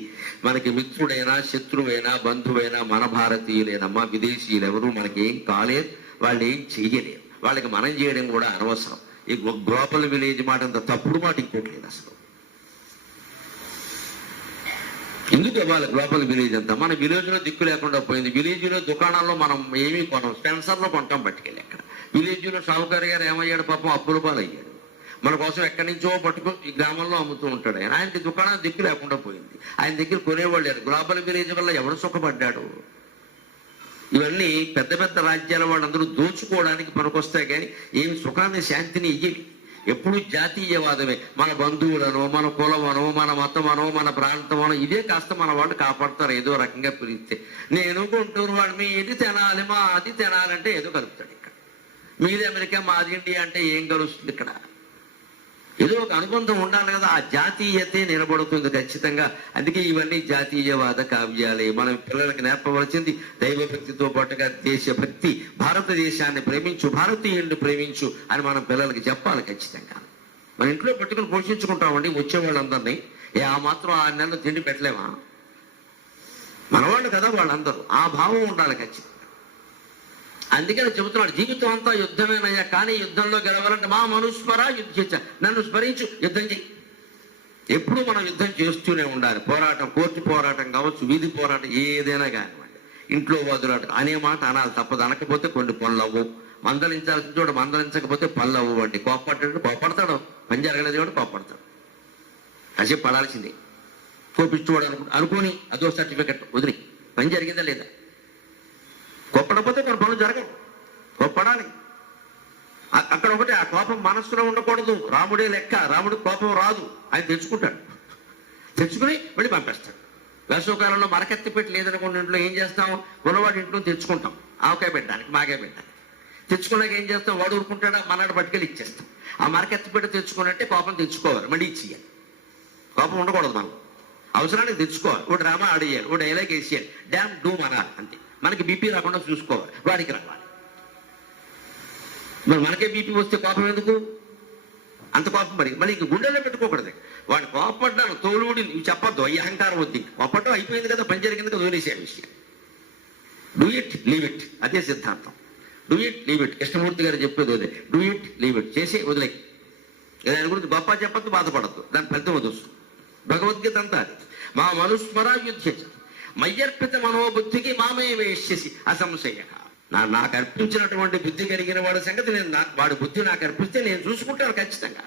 మనకి మిత్రుడైనా, శత్రువైనా, బంధువైనా మన భారతీయులేనమ్మా. విదేశీయులు ఎవరు మనకి ఏం కాలేదు, వాళ్ళు ఏం చెయ్యలేరు. వాళ్ళకి మనం చేయడం కూడా అనవసరం. ఈ గ్లోబల్ విలేజ్ మాట అంత తప్పుడు మాట ఇంకోటి లేదు అసలు. ఎందుకు వాళ్ళ గ్లోబల్ విలేజ్ అంతా? మన విలేజ్ లో దిక్కు లేకుండా పోయింది. విలేజ్ లో దుకాణాల్లో మనం ఏమీ కొనం, స్పెన్సర్ లో కొంటాం పట్టుకెళ్ళి. అక్కడ విలేజ్ లో షావుకారి గారు ఏమయ్యాడు పాపం, అప్పుల పాలయ్యాడు. మన కోసం ఎక్కడి నుంచో పట్టుకుని ఈ గ్రామంలో అమ్ముతూ ఉంటాడు ఆయన. ఆయనకి దుకాణం దిక్కు లేకుండా పోయింది. ఆయన దగ్గర కొనేవాళ్ళు. గ్లోబల్ విలేజ్ వల్ల ఎవరు సుఖపడ్డాడు? ఇవన్నీ పెద్ద పెద్ద రాజ్యాల వాళ్ళందరూ దోచుకోవడానికి పనికొస్తాయి, కానీ ఏమి సుఖాన్ని, శాంతిని ఇయ్యవి. ఎప్పుడు జాతీయవాదమే. మన బంధువులను, మన కులమనో, మన మతమనో, మన ప్రాంతమనో ఇదే కాస్త మన వాళ్ళు కాపాడతారు ఏదో రకంగా పిలిస్తే. నేను గుంటూరు వాడు, మీ ఇది తినాలి, మా అది తినాలంటే ఏదో కలుపుతాడు. ఇక్కడ మీది అమెరికా, మాది ఇండియా అంటే ఏం కలుస్తుంది? ఇక్కడ ఏదో ఒక అనుబంధం ఉండాలి కదా. ఆ జాతీయతే నిలబడుతుంది ఖచ్చితంగా. అందుకే ఇవన్నీ జాతీయవాద కావ్యాలే. మనం పిల్లలకి నేర్పవలసింది దైవభక్తితో పాటుగా దేశభక్తి. భారతదేశాన్ని ప్రేమించు, భారతీయుల్ని ప్రేమించు అని మనం పిల్లలకి చెప్పాలి ఖచ్చితంగా. మన ఇంట్లో పెట్టుకుని పోషించుకుంటామండి వచ్చే వాళ్ళందరినీ. ఆ మాత్రం 6 నెలలు తిండి పెట్టలేమా? మనవాళ్ళు కదా వాళ్ళందరూ. ఆ భావం ఉండాలి ఖచ్చితంగా. అందుకని చెబుతున్నాడు, జీవితం అంతా యుద్ధమేనయ్యా, కానీ యుద్ధంలో గెలవాలంటే మా మనుస్మర యుద్ధ, నన్ను స్మరించు, యుద్ధం చెయ్యి. ఎప్పుడు మనం యుద్ధం చేస్తూనే ఉండాలి. పోరాటం, కోర్టు పోరాటం కావచ్చు, వీధి పోరాటం, ఏదైనా కానివ్వండి. ఇంట్లో వదులాటం అనే మాట అనాలి తప్పదు. అనకపోతే కొన్ని పనులు అవ్వవు. మందలించాల్సిన చోట మందలించకపోతే పనులు అవ్వండి. కోపడతాడు, పని జరగలేదు కూడా కోపడతాడు. కాసేపు పడాల్సిందే. కోపిస్తువాడు అనుకోని అదో సర్టిఫికెట్ వదిలి, పని జరిగిందా లేదా? కోప్పడకపోతే కొన్ని పనులు జరగవు. కోప్పడాలి. అక్కడ ఒకటి, ఆ కోపం మనస్సులో ఉండకూడదు. రాముడే లెక్క. రాముడు కోపం రాదు, ఆయన తెచ్చుకుంటాడు. తెచ్చుకుని మళ్ళీ పంపేస్తాడు. వేసవకాలంలో మరకెత్తి పెట్టి లేదనుకోండి, ఇంట్లో ఏం చేస్తాం? ఉన్నవాడి ఇంట్లో తెచ్చుకుంటాం ఆవకాయ పెట్టడానికి, మాకాయ పెట్టడానికి. తెచ్చుకున్నాక ఏం చేస్తాం? వాడు ఊరుకుంటాడా? మనాడు పట్టుకెళ్ళి ఇచ్చేస్తాం. ఆ మరకెత్తి పెట్టి తెచ్చుకున్నట్టే కోపం తెచ్చుకోవాలి, మళ్ళీ ఇచ్చేయాలి. కోపం ఉండకూడదు. మనం అవసరానికి తెచ్చుకోవాలి. ఓ డ్రామా ఆడేయాలి, ఓ డైలాగ్ వేసేయాలి, డ్యామ్ డూమ్ అనాలి, అంతే. మనకి బీపీ రాకుండా చూసుకోవాలి, వాడికి రావాలి. మరి మనకే బీపీ వస్తే కోపం ఎందుకు? అంత కోపం మళ్ళీ ఇంక గుండెల్లో పెట్టుకోకూడదు. వాడు కోపడ్డాను తోలుడి చెప్పొద్దు, ఈ అహంకారం వద్దు. కోపడ్డం అయిపోయింది కదా, పని జరిగింది కదా, వదిలేసే విషయం. డూ ఇట్, లీవ్ ఇట్, అదే సిద్ధాంతం. Do it, leave it. Krishnamurthy గారు చెప్పేది అదే. డూ ఇట్, లీవ్ ఇట్, చేసి వదిలే. దాని గురించి గొప్ప చెప్పద్దు, బాధపడద్దు, దాని ఫలితం వదుస్తుంది. భగవద్గీత అంతా అది. మా మనుస్మర యుద్ధ మయ్యర్పిత మనోబుద్ధికి మామే వేసేసి అసంశయ. నాకు అర్పించినటువంటి బుద్ధి కలిగిన వాడి సంగతి వాడి బుద్ధి నాకు అర్పిస్తే నేను చూసుకుంటాను ఖచ్చితంగా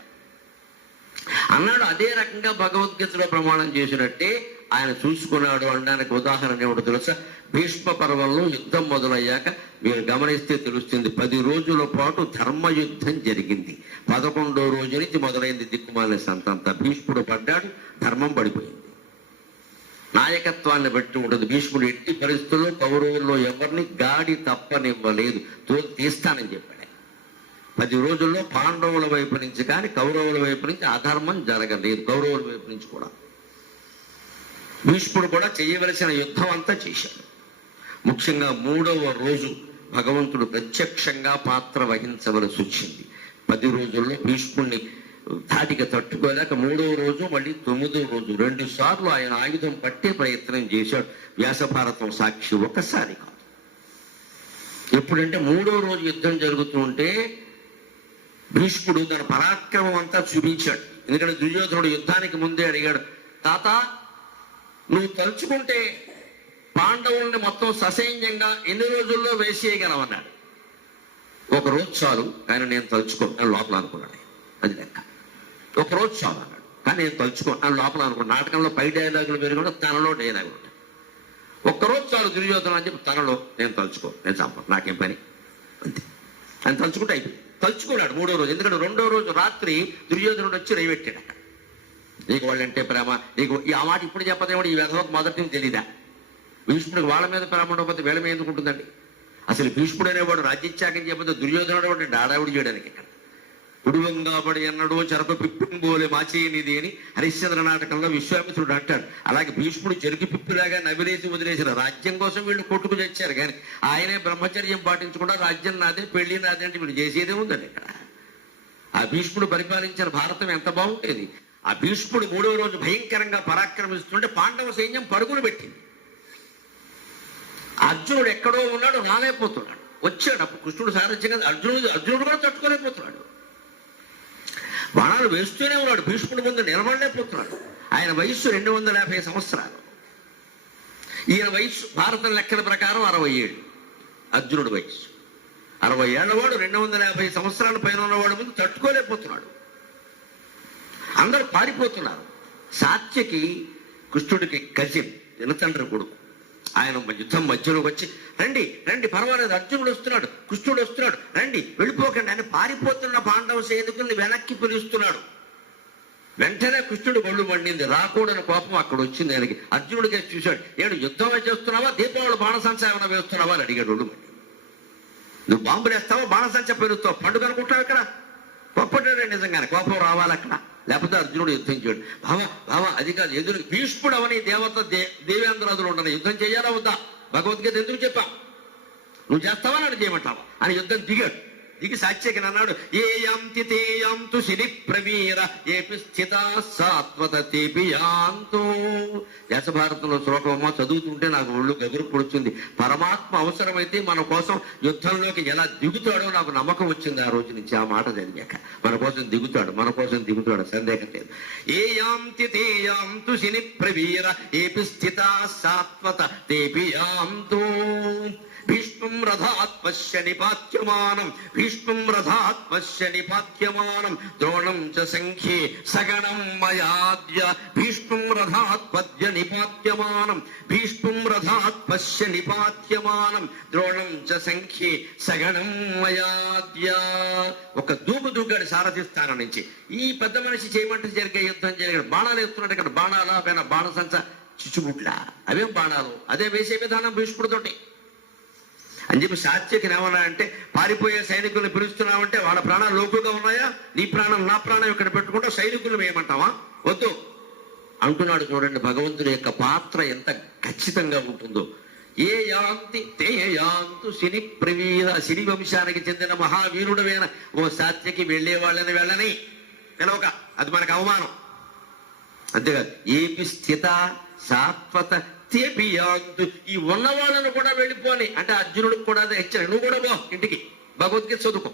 అన్నాడు. అదే రకంగా భగవద్గీతలో ప్రమాణం చేసినట్టే ఆయన చూసుకున్నాడు అనడానికి ఉదాహరణ ఏమిటో తెలుసా? భీష్మ పర్వంలో యుద్ధం మొదలయ్యాక మీరు గమనిస్తే తెలుస్తుంది. 10 రోజుల పాటు ధర్మయుద్ధం జరిగింది. 11వ రోజు నుంచి మొదలైంది దిక్కుమాలిన సంతంత. భీష్ముడు పడ్డాడు, ధర్మం పడిపోయింది. నాయకత్వాన్ని బట్టి ఉండదు. భీష్ముడు ఎట్టి పరిస్థితుల్లో కౌరవుల్లో ఎవరిని గాడి తప్పనివ్వలేదు, తీస్తానని చెప్పాడు. 10 రోజుల్లో పాండవుల వైపు నుంచి కానీ కౌరవుల వైపు నుంచి అధర్మం జరగలేదు. కౌరవుల వైపు నుంచి కూడా భీష్ముడు కూడా చేయవలసిన యుద్ధం అంతా చేశాడు. ముఖ్యంగా 3వ రోజు భగవంతుడు ప్రత్యక్షంగా పాత్ర వహించవలసి వచ్చింది. 10 రోజుల్లో భీష్ముడిని ధాటికి తట్టుకోలేక 3వ రోజు మళ్ళీ 9వ రోజు 2 సార్లు ఆయన ఆయుధం పట్టే ప్రయత్నం చేశాడు. వ్యాసభారతం సాక్షి, ఒకసారి కాదు. ఎప్పుడంటే 3వ రోజు యుద్ధం జరుగుతూ ఉంటే భీష్ముడు తన పరాక్రమం అంతా చూపించాడు. ఎందుకంటే దుర్యోధనుడు యుద్ధానికి ముందే అడిగాడు, తాత నువ్వు తలుచుకుంటే పాండవుల్ని మొత్తం ససైన్యంగా ఎన్ని రోజుల్లో వేసేయగలవన్నాడు. 1 రోజు చాలు, కానీ నేను తలుచుకోను లోపల అనుకున్నాడు. అది లెక్క. 1 రోజు చాలు అన్నాడు, కానీ నేను తలుచుకోను లోపల అనుకున్నాను. నాటకంలో పై డైలాగులు పెరుగుతుంటే తనలో డైలాగులు ఉంటాయి. 1 రోజు చాలు దుర్యోధన అని చెప్పి తనలో నేను తలుచుకో, నేను చంపను, నాకేం పని, అంతే. ఆయన తలుచుకుంటే అయిపోయింది. తలుచుకున్నాడు 3వ రోజు. ఎందుకంటే 2వ రోజు రాత్రి దుర్యోధనుడు వచ్చి రేవెట్టాడు అక్కడ. నీకు వాళ్ళంటే ప్రేమ, నీకు ఆ మాట ఇప్పుడు చెప్పదేమో, ఈ వ్యధకు మొదటి తెలీదా? భీష్ముడికి వాళ్ళ మీద ప్రేమ ఉండకపోతే వీళ్ళ మీద ఎందుకు ఉంటుందండి? అసలు భీష్ముడు అనేవాడు రాజ్యత్యాగం చెప్పితే దుర్యోధనుడు వాడు డాడావుడు చేయడానికి ఇక్కడ. కుడువంగాబడి అన్నాడు చెరకు పిప్పింబోలే మాచేయనిది అని హరిశ్చంద్ర నాటకంలో విశ్వామిత్రుడు అంటాడు. అలాగే భీష్ముడు చెరుకు పిప్పిలాగా నవిలేసి వదిలేసిన రాజ్యం కోసం వీళ్ళు కొట్టుకు తెచ్చారు. కానీ ఆయనే బ్రహ్మచర్యం పాటించకుండా రాజ్యం నాదే, పెళ్లి నాదే అంటే వీళ్ళు చేసేదే ఉందండి ఇక్కడ. ఆ భీష్ముడు పరిపాలించిన భారతం ఎంత బాగుండేది. ఆ భీష్ముడు 3వ రోజు భయంకరంగా పరాక్రమిస్తుంటే పాండవ సైన్యం పరుగులు పెట్టింది. అర్జునుడు ఎక్కడో ఉన్నాడు, రాలేకపోతున్నాడు. వచ్చాడు అప్పుడు కృష్ణుడు సారథ్యంగా. అర్జునుడు కూడా తట్టుకోలేకపోతున్నాడు. బాణాలు వేస్తూనే ఉన్నాడు. భీష్ముడి ముందు నిలబడలేకపోతున్నాడు. ఆయన వయస్సు 250 సంవత్సరాలు. ఈయన వయస్సు భారత లెక్కల ప్రకారం 67. అర్జునుడి వయస్సు 60 ఏళ్లవాడు. 250 సంవత్సరాల పైన ఉన్నవాడు ముందు తట్టుకోలేకపోతున్నాడు. అందరూ పారిపోతున్నారు. సాత్యకి కృష్ణుడికి కజిన్, తండ్రి కొడుకు. ఆయన యుద్ధం మధ్యలోకి వచ్చి, రండి రండి పర్వాలేదు, అర్జునుడు వస్తున్నాడు, కృష్ణుడు వస్తున్నాడు, రండి వెళ్ళిపోకండి అని పారిపోతున్న పాండవ సైనికుల్ని వెనక్కి పిలుస్తున్నాడు. వెంటనే కృష్ణుడు ఒళ్ళు మండింది. రాకూడని కోపం అక్కడ వచ్చింది ఆయనకి. అర్జునుడికి చూశాడు. ఏడు యుద్ధమే చేస్తున్నావా, దీపావళి బాణసంచ ఏమైనా వేస్తున్నావా అని అడిగాడు. ఒళ్ళు మండి, నువ్వు బాంబులు వేస్తావా, బాణసంచ పెరుగుతావు, పండుగ అనుకుంటావు ఇక్కడ. పొప్పటాడే నిజంగానే కోపం రావాలి అక్కడ, లేకపోతే అర్జునుడు యుద్ధం చేయడు. భావ అది కాదు, ఎదురు భీష్ముడు అవని దేవత దేవేంద్రాదులు ఉండని యుద్ధం చేయాలా వద్దా, భగవద్గీత ఎందుకు చెప్పా, నువ్వు చేస్తావా నన్ను చేయమంటావా అని యుద్ధం దిగాడు. దిగి సాత్యకి అన్నాడు, ఏ యాంతి తే యాంతు శిరి ప్రవీర ఏపి స్థితా సాత్వత తేపి యాంతు. వ్యాసభారతంలో శ్లోకమో చదువుతుంటే నాకు ఒళ్ళు గగురు పొడుచుంది. పరమాత్మ అవసరమైతే మన కోసం యుద్ధంలోకి ఎలా దిగుతాడో నాకు నమ్మకం వచ్చింది ఆ రోజు నుంచి. ఆ మాట జరిగాక మన కోసం దిగుతాడు, సందేహం లేదు. ఏ యాంతి తే యాంతు శిని ప్రవీర ఏపి స్థితా సాత్వత తేపి యాంతు. భీష్మం రథాత్ పశ్య నిపాత్యమానం ద్రోణం చ సంఖ్యే సగణం మయాద్య. భీష్మం రథాత్ పశ్య నిపాత్యమానం ద్రోణం చ సంఖ్యే సగణం మయాద్య. ఒక దూగాడు సారథి స్థానం నుంచి. ఈ పెద్ద మనిషి చేయమంటే జరిగే యుద్ధం జరిగాడు. బాణాలు వేస్తున్నాడు ఇక్కడ. బాణాల పైన బాణసంచ చిచ్చుబుట్ల, అవేం బాణాలు, అదే వేసే విధానం భీష్ముడితోటి అని చెప్పి సాత్యకి ఏమన్నా అంటే, పారిపోయే సైనికుల్ని పిలుస్తున్నామంటే వాళ్ళ ప్రాణాలు లోకుగా ఉన్నాయా, నీ ప్రాణం నా ప్రాణం ఇక్కడ పెట్టుకుంటా సైనికులను ఏమంటావా, వద్దు అంటున్నాడు. చూడండి భగవంతుడి యొక్క పాత్ర ఎంత ఖచ్చితంగా ఉంటుందో. ఏ యాంతి తే యాంతు శని ప్రవీర. శని వంశానికి చెందిన మహావీరుడమైన ఓ సాత్యకి వెళ్లే వాళ్ళని వెళ్ళని పిలవక, అది మనకు అవమానం. అంతేకాదు, ఏపి స్థిత సాత్వత తేపి యాంతు. ఈ ఉన్న వాళ్ళను కూడా వెళ్ళిపోని అంటే అర్జునుడికి కూడా అదే ఇచ్చాడు. నువ్వు కూడా పో ఇంటికి, భగవద్గీత చదువుకో,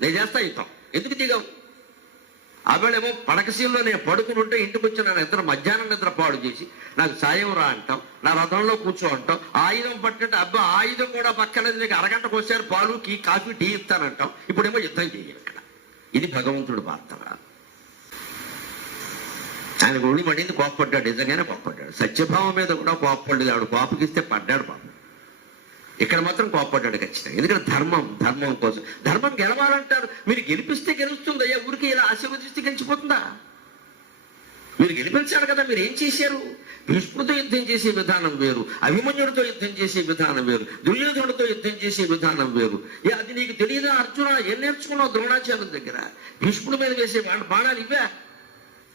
నేను చేస్తా యుద్ధం. ఎందుకు దిగావు? ఆవిడేమో పడకసీల్లో నేను పడుకుని ఉంటే ఇంటికి వచ్చి నన్ను ఇద్దరు మధ్యాహ్నం నిద్ర పాడు చేసి నాకు సాయం రా అంటాం, నా రథంలో కూర్చో అంటాం, ఆయుధం పట్టినట్టు అబ్బా ఆయుధం కూడా పక్కన నీకు అరగంటకు వచ్చారు పాలు కాఫీ టీ ఇస్తానంటాం. ఇప్పుడేమో యుద్ధం చేయాలి ఇక్కడ. ఇది భగవంతుడు పాత్ర. ఆయన ఒళ్ళు మండింది, కోపపడ్డాడు, నిజంగానే కోపపడ్డాడు. సత్యభావం మీద కూడా కోపపడ్డది. ఆవిడ కోపగిస్తే పడ్డాడు పాపం. ఇక్కడ మాత్రం కోప్పడ్డాడు ఖచ్చితంగా. ఎందుకంటే ధర్మం కోసం. ధర్మం గెలవాలంటారు. మీరు గెలిపిస్తే గెలుస్తుంది అయ్యా, ఊరికి ఇలా ఆశీర్వదిస్తే గెలిచిపోతుందా? మీరు గెలిపించారు కదా, మీరు ఏం చేశారు? భీష్ముడితో యుద్ధం చేసే విధానం వేరు, అభిమన్యుడితో యుద్ధం చేసే విధానం వేరు, దుర్యోధనుడితో యుద్ధం చేసే విధానం వేరు. అది నీకు తెలియదా అర్జున? ఏం నేర్చుకున్నావు ద్రోణాచార్యుల దగ్గర? భీష్ముడి మీద వేసే బాణాలు ఇవే.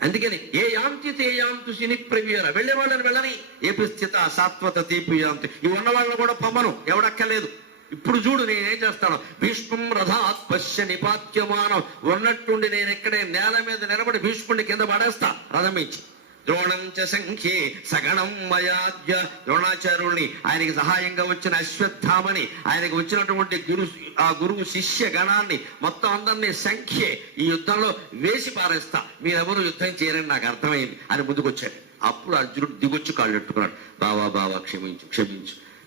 అందుకని ఏ యాంతి తే యాంతు శని ప్రవీర, వెళ్ళే వాళ్ళని వెళ్ళని, ఏపి స్థిత సాత్వత తీపి యాంతి. ఇవి ఉన్న వాళ్ళని కూడా పొమ్మను, ఎవడక్కర్లేదు. ఇప్పుడు చూడు నేనేం చేస్తాను. భీష్మం రథాత్ పశ్య నిపాత్యమానం, ఉన్నట్టుండి నేను ఎక్కడే నేల మీద నిలబడి భీష్ముడిని కింద పడేస్తా రథం ఇచ్చి. ద్రోణం చ సంఖ్యే సగణం మయాద్య, ద్రోణాచార్యుల్ని, ఆయనకి సహాయంగా వచ్చిన అశ్వత్థామని, ఆయనకు వచ్చినటువంటి గురువు శిష్య గణాన్ని మొత్తం అందరినీ సంఖ్యే ఈ యుద్ధంలో వేసి పారేస్తా, మీరెవరు యుద్ధం చేయరని నాకు అర్థమైంది అని ముందుకొచ్చాడు. అప్పుడు అర్జునుడు దిగొచ్చి కాళ్ళు పెట్టుకున్నాడు. బావా క్షమించు,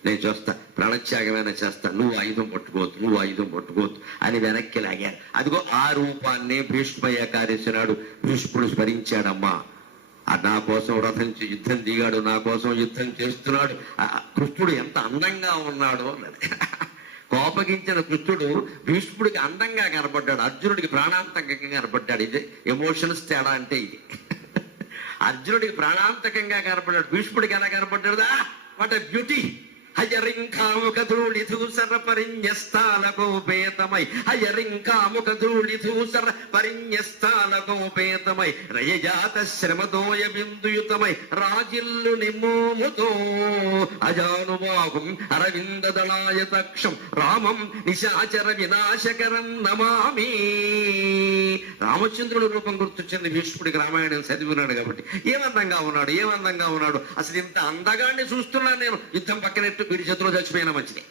నేను చేస్తా, ప్రాణత్యాగమైనా చేస్తా, నువ్వు ఆయుధం పట్టుకోవద్దు అని వెనక్కి లాగారు. అదిగో ఆ రూపాన్నే భీష్మయ్య కార్యశనాడు. భీష్ముడు స్మరించాడమ్మా, నా కోసం రథం యుద్ధం దిగాడు, నా కోసం యుద్ధం చేస్తున్నాడు. కృష్ణుడు ఎంత అందంగా ఉన్నాడు అన్నాడు. కోపగించిన కృష్ణుడు భీష్ముడికి అందంగా కనపడ్డాడు, అర్జునుడికి ప్రాణాంతకంగా కనపడ్డాడు. ఇది ఎమోషన్స్ తేడా అంటే ఇది. అర్జునుడికి ప్రాణాంతకంగా కనపడ్డాడు, భీష్ముడికి ఎలా కనపడ్డాడు? What a beauty! హయరింకాముఖ ధూళి ధూసర పరిణ్యస్థాలకోపేతమై, హయరింకాముఖ ధూళి ధూసర పరిణ్యస్థాలకోపేతమై, రయజాత శ్రమదోయ బిందుయుతమై, రాజిల్లు నిమ్మోముతో అజానుబాహుం అరవిందదళాయతక్షం రామం నిశాచర వినాశకరం నమామి. రామచంద్రుడి రూపం గుర్తొచ్చింది భీష్ముడికి, రామాయణం చదివినాడు కాబట్టి. ఏమందంగా ఉన్నాడు, అసలు ఇంత అందగాన్ని చూస్తున్నాను నేను, యుద్ధం పక్కనెట్టు వీడి చేతిలో చచ్చిపోయినా మంచిది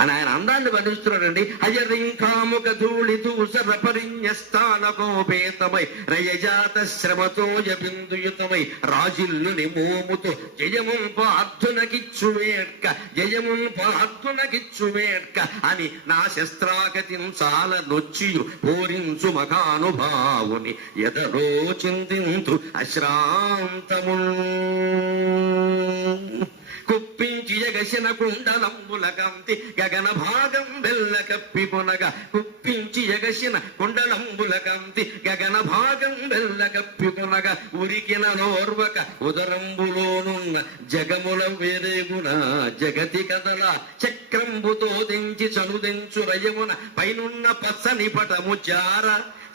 అని ఆయన అందాన్ని వర్ణిస్తున్నాడండి. హయరింకాముఖ ధూళి దూసర పరిణ్యస్థానకోపేతమై, రయజాత శ్రమతోయ బిందుయుతమై, రాజిల్లు నిమోముతో జయమున్ పార్థునకిచ్చువేడ్క అని నా శస్త్రాగతిం చాలా నొచ్చియు పూరించు మగానుభావుని ఎదరో చింతింతు అశ్రాంతమున్. కుప్పించి ఎగసిన కుండలంబుల కంతి గగన భాగం వెల్ల కప్పి పొనగ, కుప్పించి ఎగసిన కుండలంబుల కంతి గగన భాగం వెల్ల కప్పి పొనగ, ఉరికిన నోర్వక ఉదరంబులోనున్న జగముల వేరేగున జగతి కదల, చక్రంబుతో దించి చనుదెంచు రయమున పైనున్న పచ్చని పటము జార,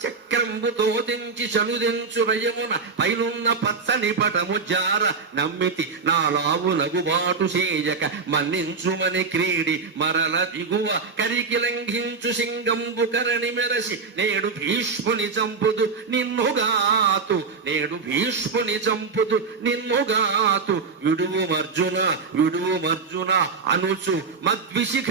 చక్రంబుతో దించి చనుదెంచు రయమున పైనున్న పచ్చని పటము జార, నమ్మితి నా లావు లగుబాటు చేయక మన్నించుమని క్రీడి మరల దిగువ కరికి లంఘించు సింగంబు కరణి మెరసి, నేడు భీష్ముని చంపుదు నిన్నుగాతు విడువు మర్జున అనుచు మద్విశిఖ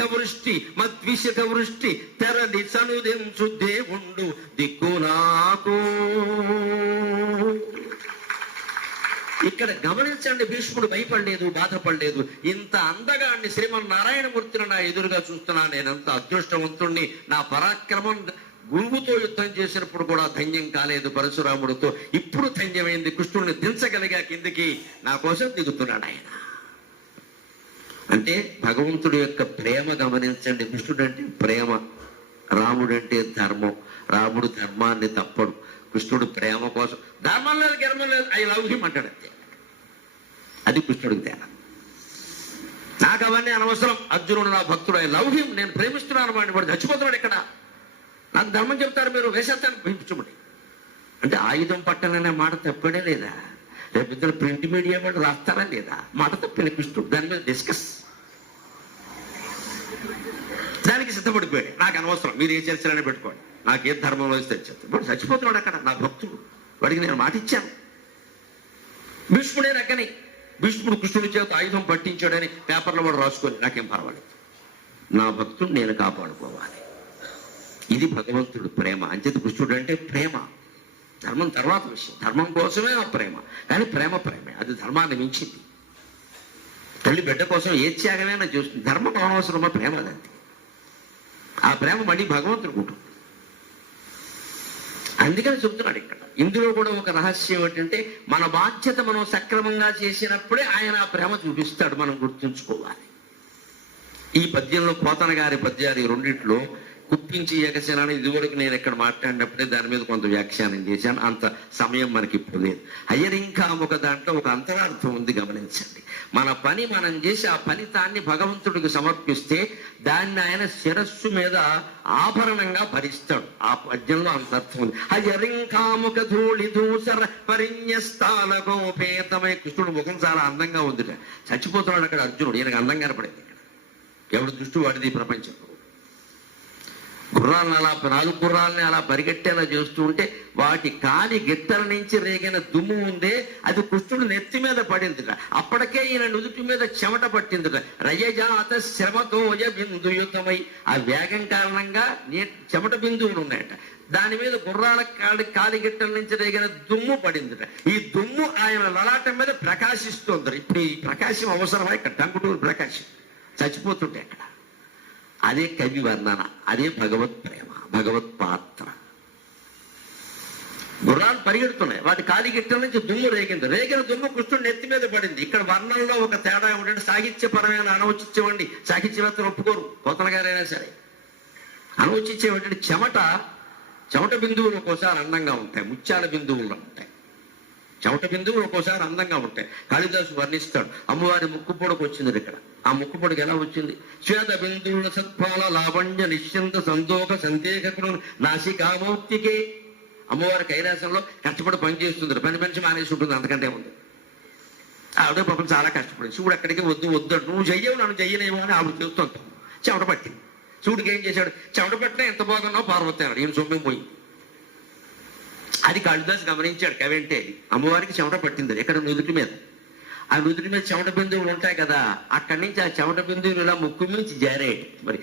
వృష్టి తెరలి చనుదెంచు దేవుండు దిక్కు నాకు. ఇక్కడ గమనించండి, భీష్ముడు భయపడలేదు, బాధపడలేదు. ఇంత అందగాన్ని శ్రీమన్నారాయణమూర్తిని నా ఎదురుగా చూస్తున్నా, నేనంత అదృష్టవంతుణ్ణి. నా పరాక్రమం గురువుతో యుద్ధం చేసినప్పుడు కూడా ధన్యం కాలేదు పరశురాముడితో, ఇప్పుడు ధన్యమైంది. కృష్ణుడిని దించగలిగా కిందికి, నా కోసం దిగుతున్నాడు ఆయన. అంటే భగవంతుడి యొక్క ప్రేమ గమనించండి. కృష్ణుడు అంటే ప్రేమ, రాముడంటే ధర్మం. రాముడు ధర్మాన్ని తప్పడు, కృష్ణుడు ప్రేమ కోసం ధర్మం లేదు గర్మం లేదు, ఐ లవ్ హిమ్ అంటాడు అంతే. అది కృష్ణుడికి తేడా. నాకు అవన్నీ అనవసరం, అర్జునుడు నా భక్తుడు, ఐ లవ్ హిమ్, నేను ప్రేమిస్తున్నాను వాడిని, వాడు చచ్చిపోతున్నాడు ఇక్కడ, నాకు ధర్మం చెప్తారు మీరు, వేసేస్తాను భీష్ముడి అంటే. ఆయుధం పట్టననే మాట తప్పడే లేదా? రేపు ఇద్దరు ప్రింట్ మీడియా వాళ్ళు రాస్తారా లేదా? మాట తప్పిన కృష్ణుడు దాని మీద డిస్కస్, దానికి సిద్ధపడిపోయాడు. నాకు అనవసరం, మీరు ఏ చర్చలనే పెట్టుకోండి, నాకే ధర్మంలో తెచ్చేది. వాడు చచ్చిపోతున్నాడు అక్కడ, నా భక్తుడు, వాడికి నేను మాట ఇచ్చాను. భీష్ముడే రక్కని, భీష్ముడు కృష్ణుడి చేత ఆయుధం పట్టించాడని పేపర్లో వాడు రాసుకొని, నాకేం పర్వాలేదు, నా భక్తుడు నేను కాపాడుకోవాలి. ఇది భగవంతుడు ప్రేమ. అంచేత కృష్ణుడు అంటే ప్రేమ, ధర్మం తర్వాత విషయం, ధర్మం కోసమే ఆ ప్రేమ. కానీ ప్రేమే, అది ధర్మాన్ని మించింది. తల్లి బిడ్డ కోసం ఏ త్యాగమైనా చేస్తుంది, ధర్మం అనవసరమా, ప్రేమ అదంతే. ఆ ప్రేమ మళ్ళీ భగవంతుడికి ఉంటుంది. అందుకని చెబుతున్నాడు ఇక్కడ. ఇందులో కూడా ఒక రహస్యం ఏంటంటే, మన బాధ్యత మనం సక్రమంగా చేసినప్పుడే ఆయన ఆ ప్రేమ చూపిస్తాడు, మనం గుర్తుంచుకోవాలి. ఈ పద్యంలో పోతన గారి పద్యాలు ఈ రెండిట్లో కుప్పించి ఎగసేనని ఇదివరకు నేను ఇక్కడ మాట్లాడినప్పుడే దాని మీద కొంత వ్యాఖ్యానం చేశాను. అంత సమయం మనకి ఇప్పుడు లేదు. హయరింకాముక దాంట్లో ఒక అంతరార్థం ఉంది, గమనించండి. మన పని మనం చేసి ఆ ఫలితాన్ని భగవంతుడికి సమర్పిస్తే దాన్ని ఆయన శిరస్సు మీద ఆభరణంగా భరిస్తాడు. ఆ పద్యంలో అంత అర్థం ఉంది. హయరింకాముక ధూళి దూసర పరిణ్యస్థాలకోపేతమై. కృష్ణుడు ముఖం చాలా అందంగా ఉంది. చచ్చిపోతున్నాడు అక్కడ అర్జునుడు. ఈయనకు అందం కనపడేది. ఎవడు దృష్టి వాడిది ప్రపంచంలో. గుర్రాలను అలా 4 గుర్రాలని అలా పరిగెట్టేలా చేస్తూ ఉంటే వాటి కాలి గిట్టల నుంచి రేగిన దుమ్ము ఉందే అది కృష్ణుడు నెత్తి మీద పడిందిట. అప్పటికే ఈయన నుదుటి మీద చెమట పట్టిందిట. రయజాత శ్రమతోయ బిందుయుతమై. ఆ వేగం కారణంగా చెమట బిందువులు ఉన్నాయట. దాని మీద గుర్రాల కాలి గిట్టల నుంచి రేగిన దుమ్ము పడిందిట. ఈ దుమ్ము ఆయన లలాటం మీద ప్రకాశిస్తుంది. ఇప్పుడు ఈ ప్రకాశం అవసరమా? ఇక్కడ టంకుటూరు ప్రకాశం చచ్చిపోతుంటే అక్కడ. అదే కవి వర్ణన, అదే భగవత్ ప్రేమ, భగవత్ పాత్ర. గుర్రాలు పరిగెడుతున్నాయి, వాటి కాలి గిట్టల నుంచి దుమ్ము రేగింది. రేగిన దుమ్ము కృష్ణుడు నెత్తి మీద పడింది. ఇక్కడ వర్ణంలో ఒక తేడా ఏమిటంటే సాహిత్యపరమైన అనౌచిత్యం అండి. సాహిత్యవేత్తలు ఒప్పుకోరు, పోతన గారైనా సరే. అనౌచిత్యం ఏంటంటే చెమట బిందువులు ఒక్కోసారి అందంగా ఉంటాయి, ముత్యాల బిందువుల్లో ఉంటాయి. చెమట బిందువులు ఒక్కోసారి అందంగా ఉంటాయి. కాళిదాసు వర్ణిస్తాడు. అమ్మవారి ముక్కుపొడకు వచ్చింది ఇక్కడ. ఆ ముక్కుపొడకు ఎలా వచ్చింది? శ్వేత బిందువుల సత్పాల లావణ్య నిశ్చింత సంతోష సందేహకుడు నాసికామౌక్తికే. అమ్మవారి కైలాసంలో కష్టపడి పని చేస్తుంది. పని మానేసి ఉంటుంది, అంతకంటే ఉంది. ఆవిడ పాపం చాలా కష్టపడింది. శివుడు అక్కడికి వద్దు నువ్వు చెయ్యవు, నన్ను చెయ్యలేవు అని ఆవిడ చూస్తుంటాం. చెమట పట్టింది. శివుడికి ఏం చేశాడు? చెమట పట్టినా ఎంత బాగున్నావు పార్వతి అన్నాడు. ఏం సొమ్మెం పోయింది. అది కాళిదాసు గమనించాడు. కవింటే అమ్మవారికి చెమట పట్టింది ఎక్కడ? నుదుటి మీద. ఆ నుదుటి మీద చెమట బిందువులు ఉంటాయి కదా, అక్కడి నుంచి ఆ చెమట బిందువులు ఇలా ముక్కు నుంచి జారేటి. మరి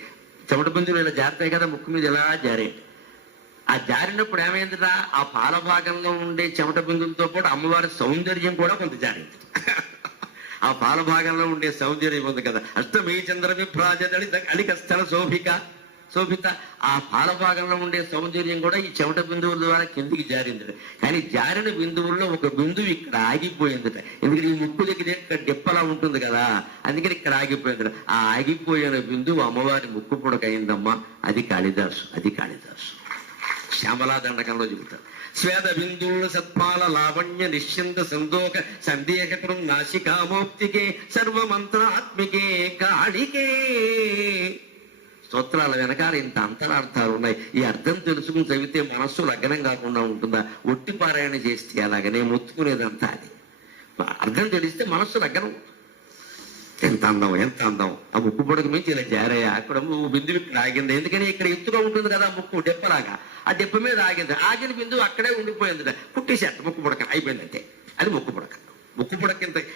చెమట బిందువులు ఇలా జారుతాయి కదా, ముక్కు మీద ఇలా జారేటి. ఆ జారినప్పుడు ఏమైందిరా? ఆ పాల భాగంలో ఉండే చెమట బిందువులతో పాటు అమ్మవారి సౌందర్యం కూడా కొంత జారింది. ఆ పాల భాగంలో ఉండే సౌందర్యం ఉంది కదా, అష్టమీ చంద్ర విభ్రాజలి అలికస్థల శోభిత. ఆ పాల భాగంలో ఉండే సౌందర్యం కూడా ఈ చెమట బిందువుల ద్వారా కిందికి జారిందట. కానీ జారిన బిందువుల్లో ఒక బిందువు ఇక్కడ ఆగిపోయిందట. ఎందుకంటే ఈ ముక్కు దగ్గర ఇక్కడ డిప్పలా ఉంటుంది కదా, అందుకని ఇక్కడ ఆగిపోయిందట. ఆ ఆగిపోయిన బిందువు అమ్మవారి ముక్కు పొడకైందమ్మా. అది కాళిదాసు. శ్యామలా దండకంలో చెబుతారు. శ్వేత బిందువుల సత్పాల లావణ్య నిశ్చింత సంతోష సందేహకృం నాసికామోక్తికే సర్వమంత్రాత్మికే కాళికే. స్తోత్రాల వెనకాల ఇంత అంతరార్థాలు ఉన్నాయి. ఈ అర్థం తెలుసుకుని చదివితే మనస్సు లగ్నం కాకుండా ఉంటుందా? ఒట్టి పారాయణ చేస్తే అలాగనే మొత్తుకునేదంతా అది. అర్థం తెలిస్తే మనస్సు లగ్నం. ఎంత అందం. ఆ ముక్కు పొడకు మించి ఇలా జారయ్యా. అక్కడ బిందువు ఇక్కడ ఆగింది. ఎందుకని ఇక్కడ ఎత్తుగా ఉంటుంది కదా ముక్కు, డెప్పలాగా. ఆ డెప్ప మీద ఆగింది. ఆగిన బిందువు అక్కడే ఉండిపోయింది. కుట్టేసేట ముక్కు పొడక అయిపోయిందంటే అది ముక్కు పొడక.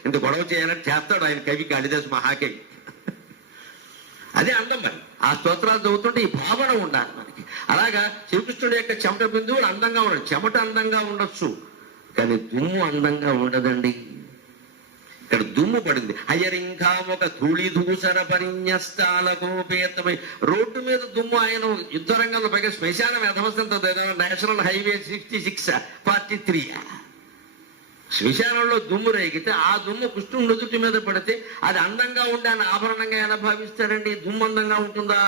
ఇంత గొడవ చేయాలని చేస్తాడు ఆయన కవి కాళిదాసు, మహాకవి. అదే అందం. మరి ఆ స్తోత్రాలు చదువుతుంటే ఈ భావన ఉండాలి మనకి. అలాగా శ్రీకృష్ణుడి యొక్క చెమట బిందువులు అందంగా ఉండదు. చెమట అందంగా ఉండొచ్చు, కానీ దుమ్ము అందంగా ఉండదండి. ఇక్కడ దుమ్ము పడింది. హయరింకామొక ధూళి దూసర పరిణ్యస్థాలకోపేతమై. రోడ్డు మీద దుమ్ము. ఆయన యుద్ధ రంగంలో పైగా శ్మశానం ఎదవసంత నేషనల్ హైవే 66-43. శ్మశానంలో దుమ్ము రేగితే ఆ దుమ్ము కృష్ణుడు నుదుటి మీద పడితే అది అందంగా ఉండే ఆయన ఆభరణంగా ఎలా భావిస్తారండి? దుమ్ము అందంగా ఉంటుందా?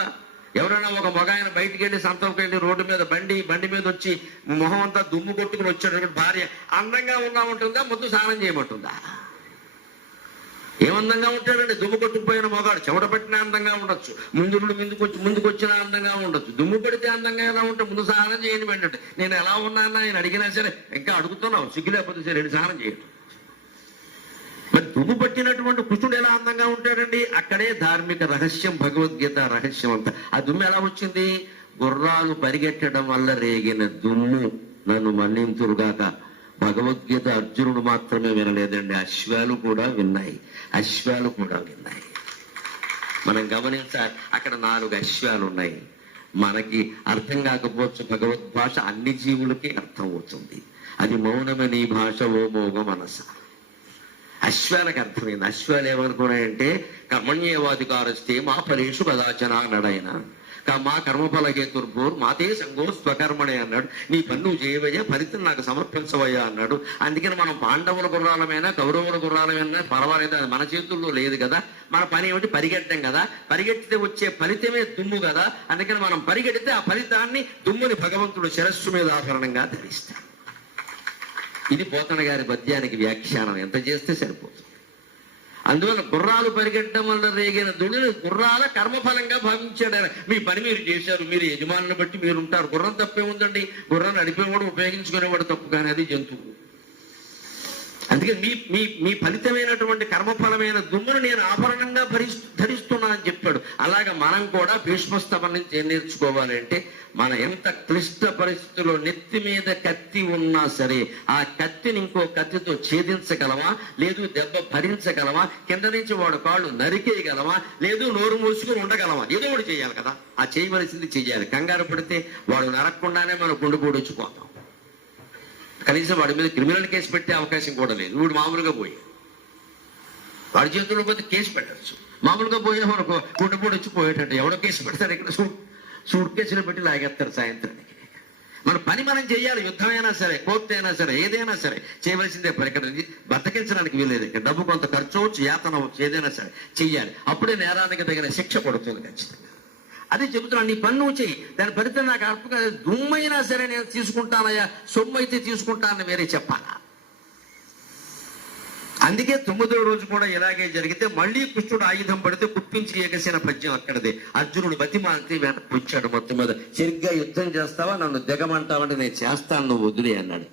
ఎవరైనా ఒక మగ ఆయన బయటికి వెళ్ళి సంతకు వెళ్ళి రోడ్డు మీద బండి మీద వచ్చి మొహం అంతా దుమ్ము కొట్టుకుని వచ్చాడు, భార్య అందంగా ఉన్నా ఉంటుందా? ముందు స్నానం చేయమంటుందా? ఏమందంగా ఉంటాడండి? దుమ్ము కొట్టుకుపోయిన మొగాడు చెమట పట్టిన అందంగా ఉండొచ్చు, ముందుకొచ్చిన అందంగా ఉండొచ్చు. దుమ్ము పడితే అందంగా ఎలా ఉంటే ముందు స్నానం చేయని వెంటంటే నేను ఎలా ఉన్నాను ఆయన అడిగినా సరే ఇంకా అడుగుతున్నావు, సిగ్గు లేకపోతే సరే స్నానం చేయడం. మరి దుమ్ము పట్టినటువంటి కృష్ణుడు ఎలా అందంగా ఉంటాడండి? అక్కడే ధార్మిక రహస్యం, భగవద్గీత రహస్యం అంతా. ఆ దుమ్ము ఎలా వచ్చింది? గుర్రాలు పరిగెట్టడం వల్ల రేగిన దుమ్ము నన్ను మన్నింతురుగాక. భగవద్గీత అర్జునుడు మాత్రమే వినలేదండి, అశ్వాలు కూడా విన్నాయి. మనం గమనించాలి. అక్కడ 4 అశ్వాలు ఉన్నాయి. మనకి అర్థం కాకపోవచ్చు భగవద్భాష, అన్ని జీవులకి అర్థం అవుతుంది. అది మౌనమే నీ భాష ఓ మోగ మనస. అశ్వానికి అర్థమైంది. అశ్వాలు ఏమనుకున్నాయంటే కర్మణ్యేవాధికారస్తే మా ఫలేషు కదాచన అన్నాడు ఆయన. మా కర్మఫల హేతుర్భూర్ మాతే సంగో స్వకర్మణే అన్నాడు. నీ పని నువ్వు చేయవయ్యా, ఫలితం నాకు సమర్పించవయ్యా అన్నాడు. అందుకని మనం పాండవుల గుర్రాలమైనా కౌరవుల గుర్రాలమైనా పర్వాలేదు, అది మన చేతుల్లో లేదు కదా. మన పని ఏమిటి? పరిగెట్టడం కదా. పరిగెట్టితే వచ్చే ఫలితమే దుమ్ము కదా. అందుకని మనం పరిగెడితే ఆ ఫలితాన్ని దుమ్ముని భగవంతుడు శిరస్సు మీద ఆభరణంగా ధరిస్తాడు. ఇది పోతన గారి పద్యానికి వ్యాఖ్యానం. ఎంత చేస్తే సరిపోతుంది. అందువల్ల గుర్రాలు పరిగెట్టడం వల్ల రేగిన దుడిని గుర్రాల కర్మఫలంగా భావించాడు ఆయన. మీ పని మీరు చేశారు, మీరు యజమానులను బట్టి మీరు ఉంటారు. గుర్రం తప్పే ఉందండి, గుర్రం నడిపేవాడు ఉపయోగించుకునేవాడు తప్పు, కానీ అది జంతువు. అందుకే మీ మీ మీ ఫలితమైనటువంటి కర్మఫలమైన దుమ్మును నేను ఆభరణంగా ధరిస్తున్నా అని చెప్పాడు. అలాగే మనం కూడా భీష్మస్తవం నుంచి ఏం నేర్చుకోవాలి అంటే, మన ఎంత క్లిష్ట పరిస్థితుల్లో నెత్తి మీద కత్తి ఉన్నా సరే ఆ కత్తిని ఇంకో కత్తితో ఛేదించగలమా, లేదు దెబ్బ భరించగలమా, కింద నుంచి వాడు కాళ్ళు నరికేయగలమా, లేదు నోరు మూసుకుని ఉండగలమా, ఏదో ఒకటి చేయాలి కదా. ఆ చేయవలసింది చెయ్యాలి. కంగారు పడితే వాడు నరకకుండానే మనం గుండెపోడొచ్చిపోతాం. కనీసం వాడి మీద క్రిమినల్ కేసు పెట్టే అవకాశం కూడా లేదు. వీడు మామూలుగా పోయి వాడి చేతుల్లో పోతే కేసు పెట్టచ్చు. మామూలుగా పోయే మనకు గుండెపోటు వచ్చి పోయేటట్టు ఎవడో కేసు పెడతారు. ఇక్కడ సూట్ కేసులు పెట్టి లాగేస్తారు సాయంత్రానికి. మన పని మనం చేయాలి. యుద్ధమైనా సరే, కోర్టు అయినా సరే, ఏదైనా సరే చేయవలసిందే. ఇక్కడ బతకించడానికి వీలేదు. ఇక్కడ డబ్బు కొంత ఖర్చు అవచ్చు, యాతన అవచ్చు, ఏదైనా సరే చెయ్యాలి. అప్పుడే నేరానికి తగిన శిక్ష పడుతుంది ఖచ్చితంగా. అదే చెబుతున్నాను, నీ పని నువ్వు చెయ్యి, దాని ఫలితం నాకు అర్థం. దుమ్మైనా సరే నేను తీసుకుంటానయ్యా, సొమ్ము అయితే తీసుకుంటానని వేరే చెప్పాలా. అందుకే 9వ రోజు కూడా ఇలాగే జరిగితే మళ్ళీ కృష్ణుడు ఆయుధం పడితే కుప్పించి ఎగసిన పద్యం అక్కడదే. అర్జునుడు బతిమాలితే వెనక్కి వచ్చాడు. మొత్తం మీద సరిగ్గా యుద్ధం చేస్తావా, నన్ను దిగమంటావంటే నేను చేస్తాను, నువ్వు వదిలే అన్నాడు.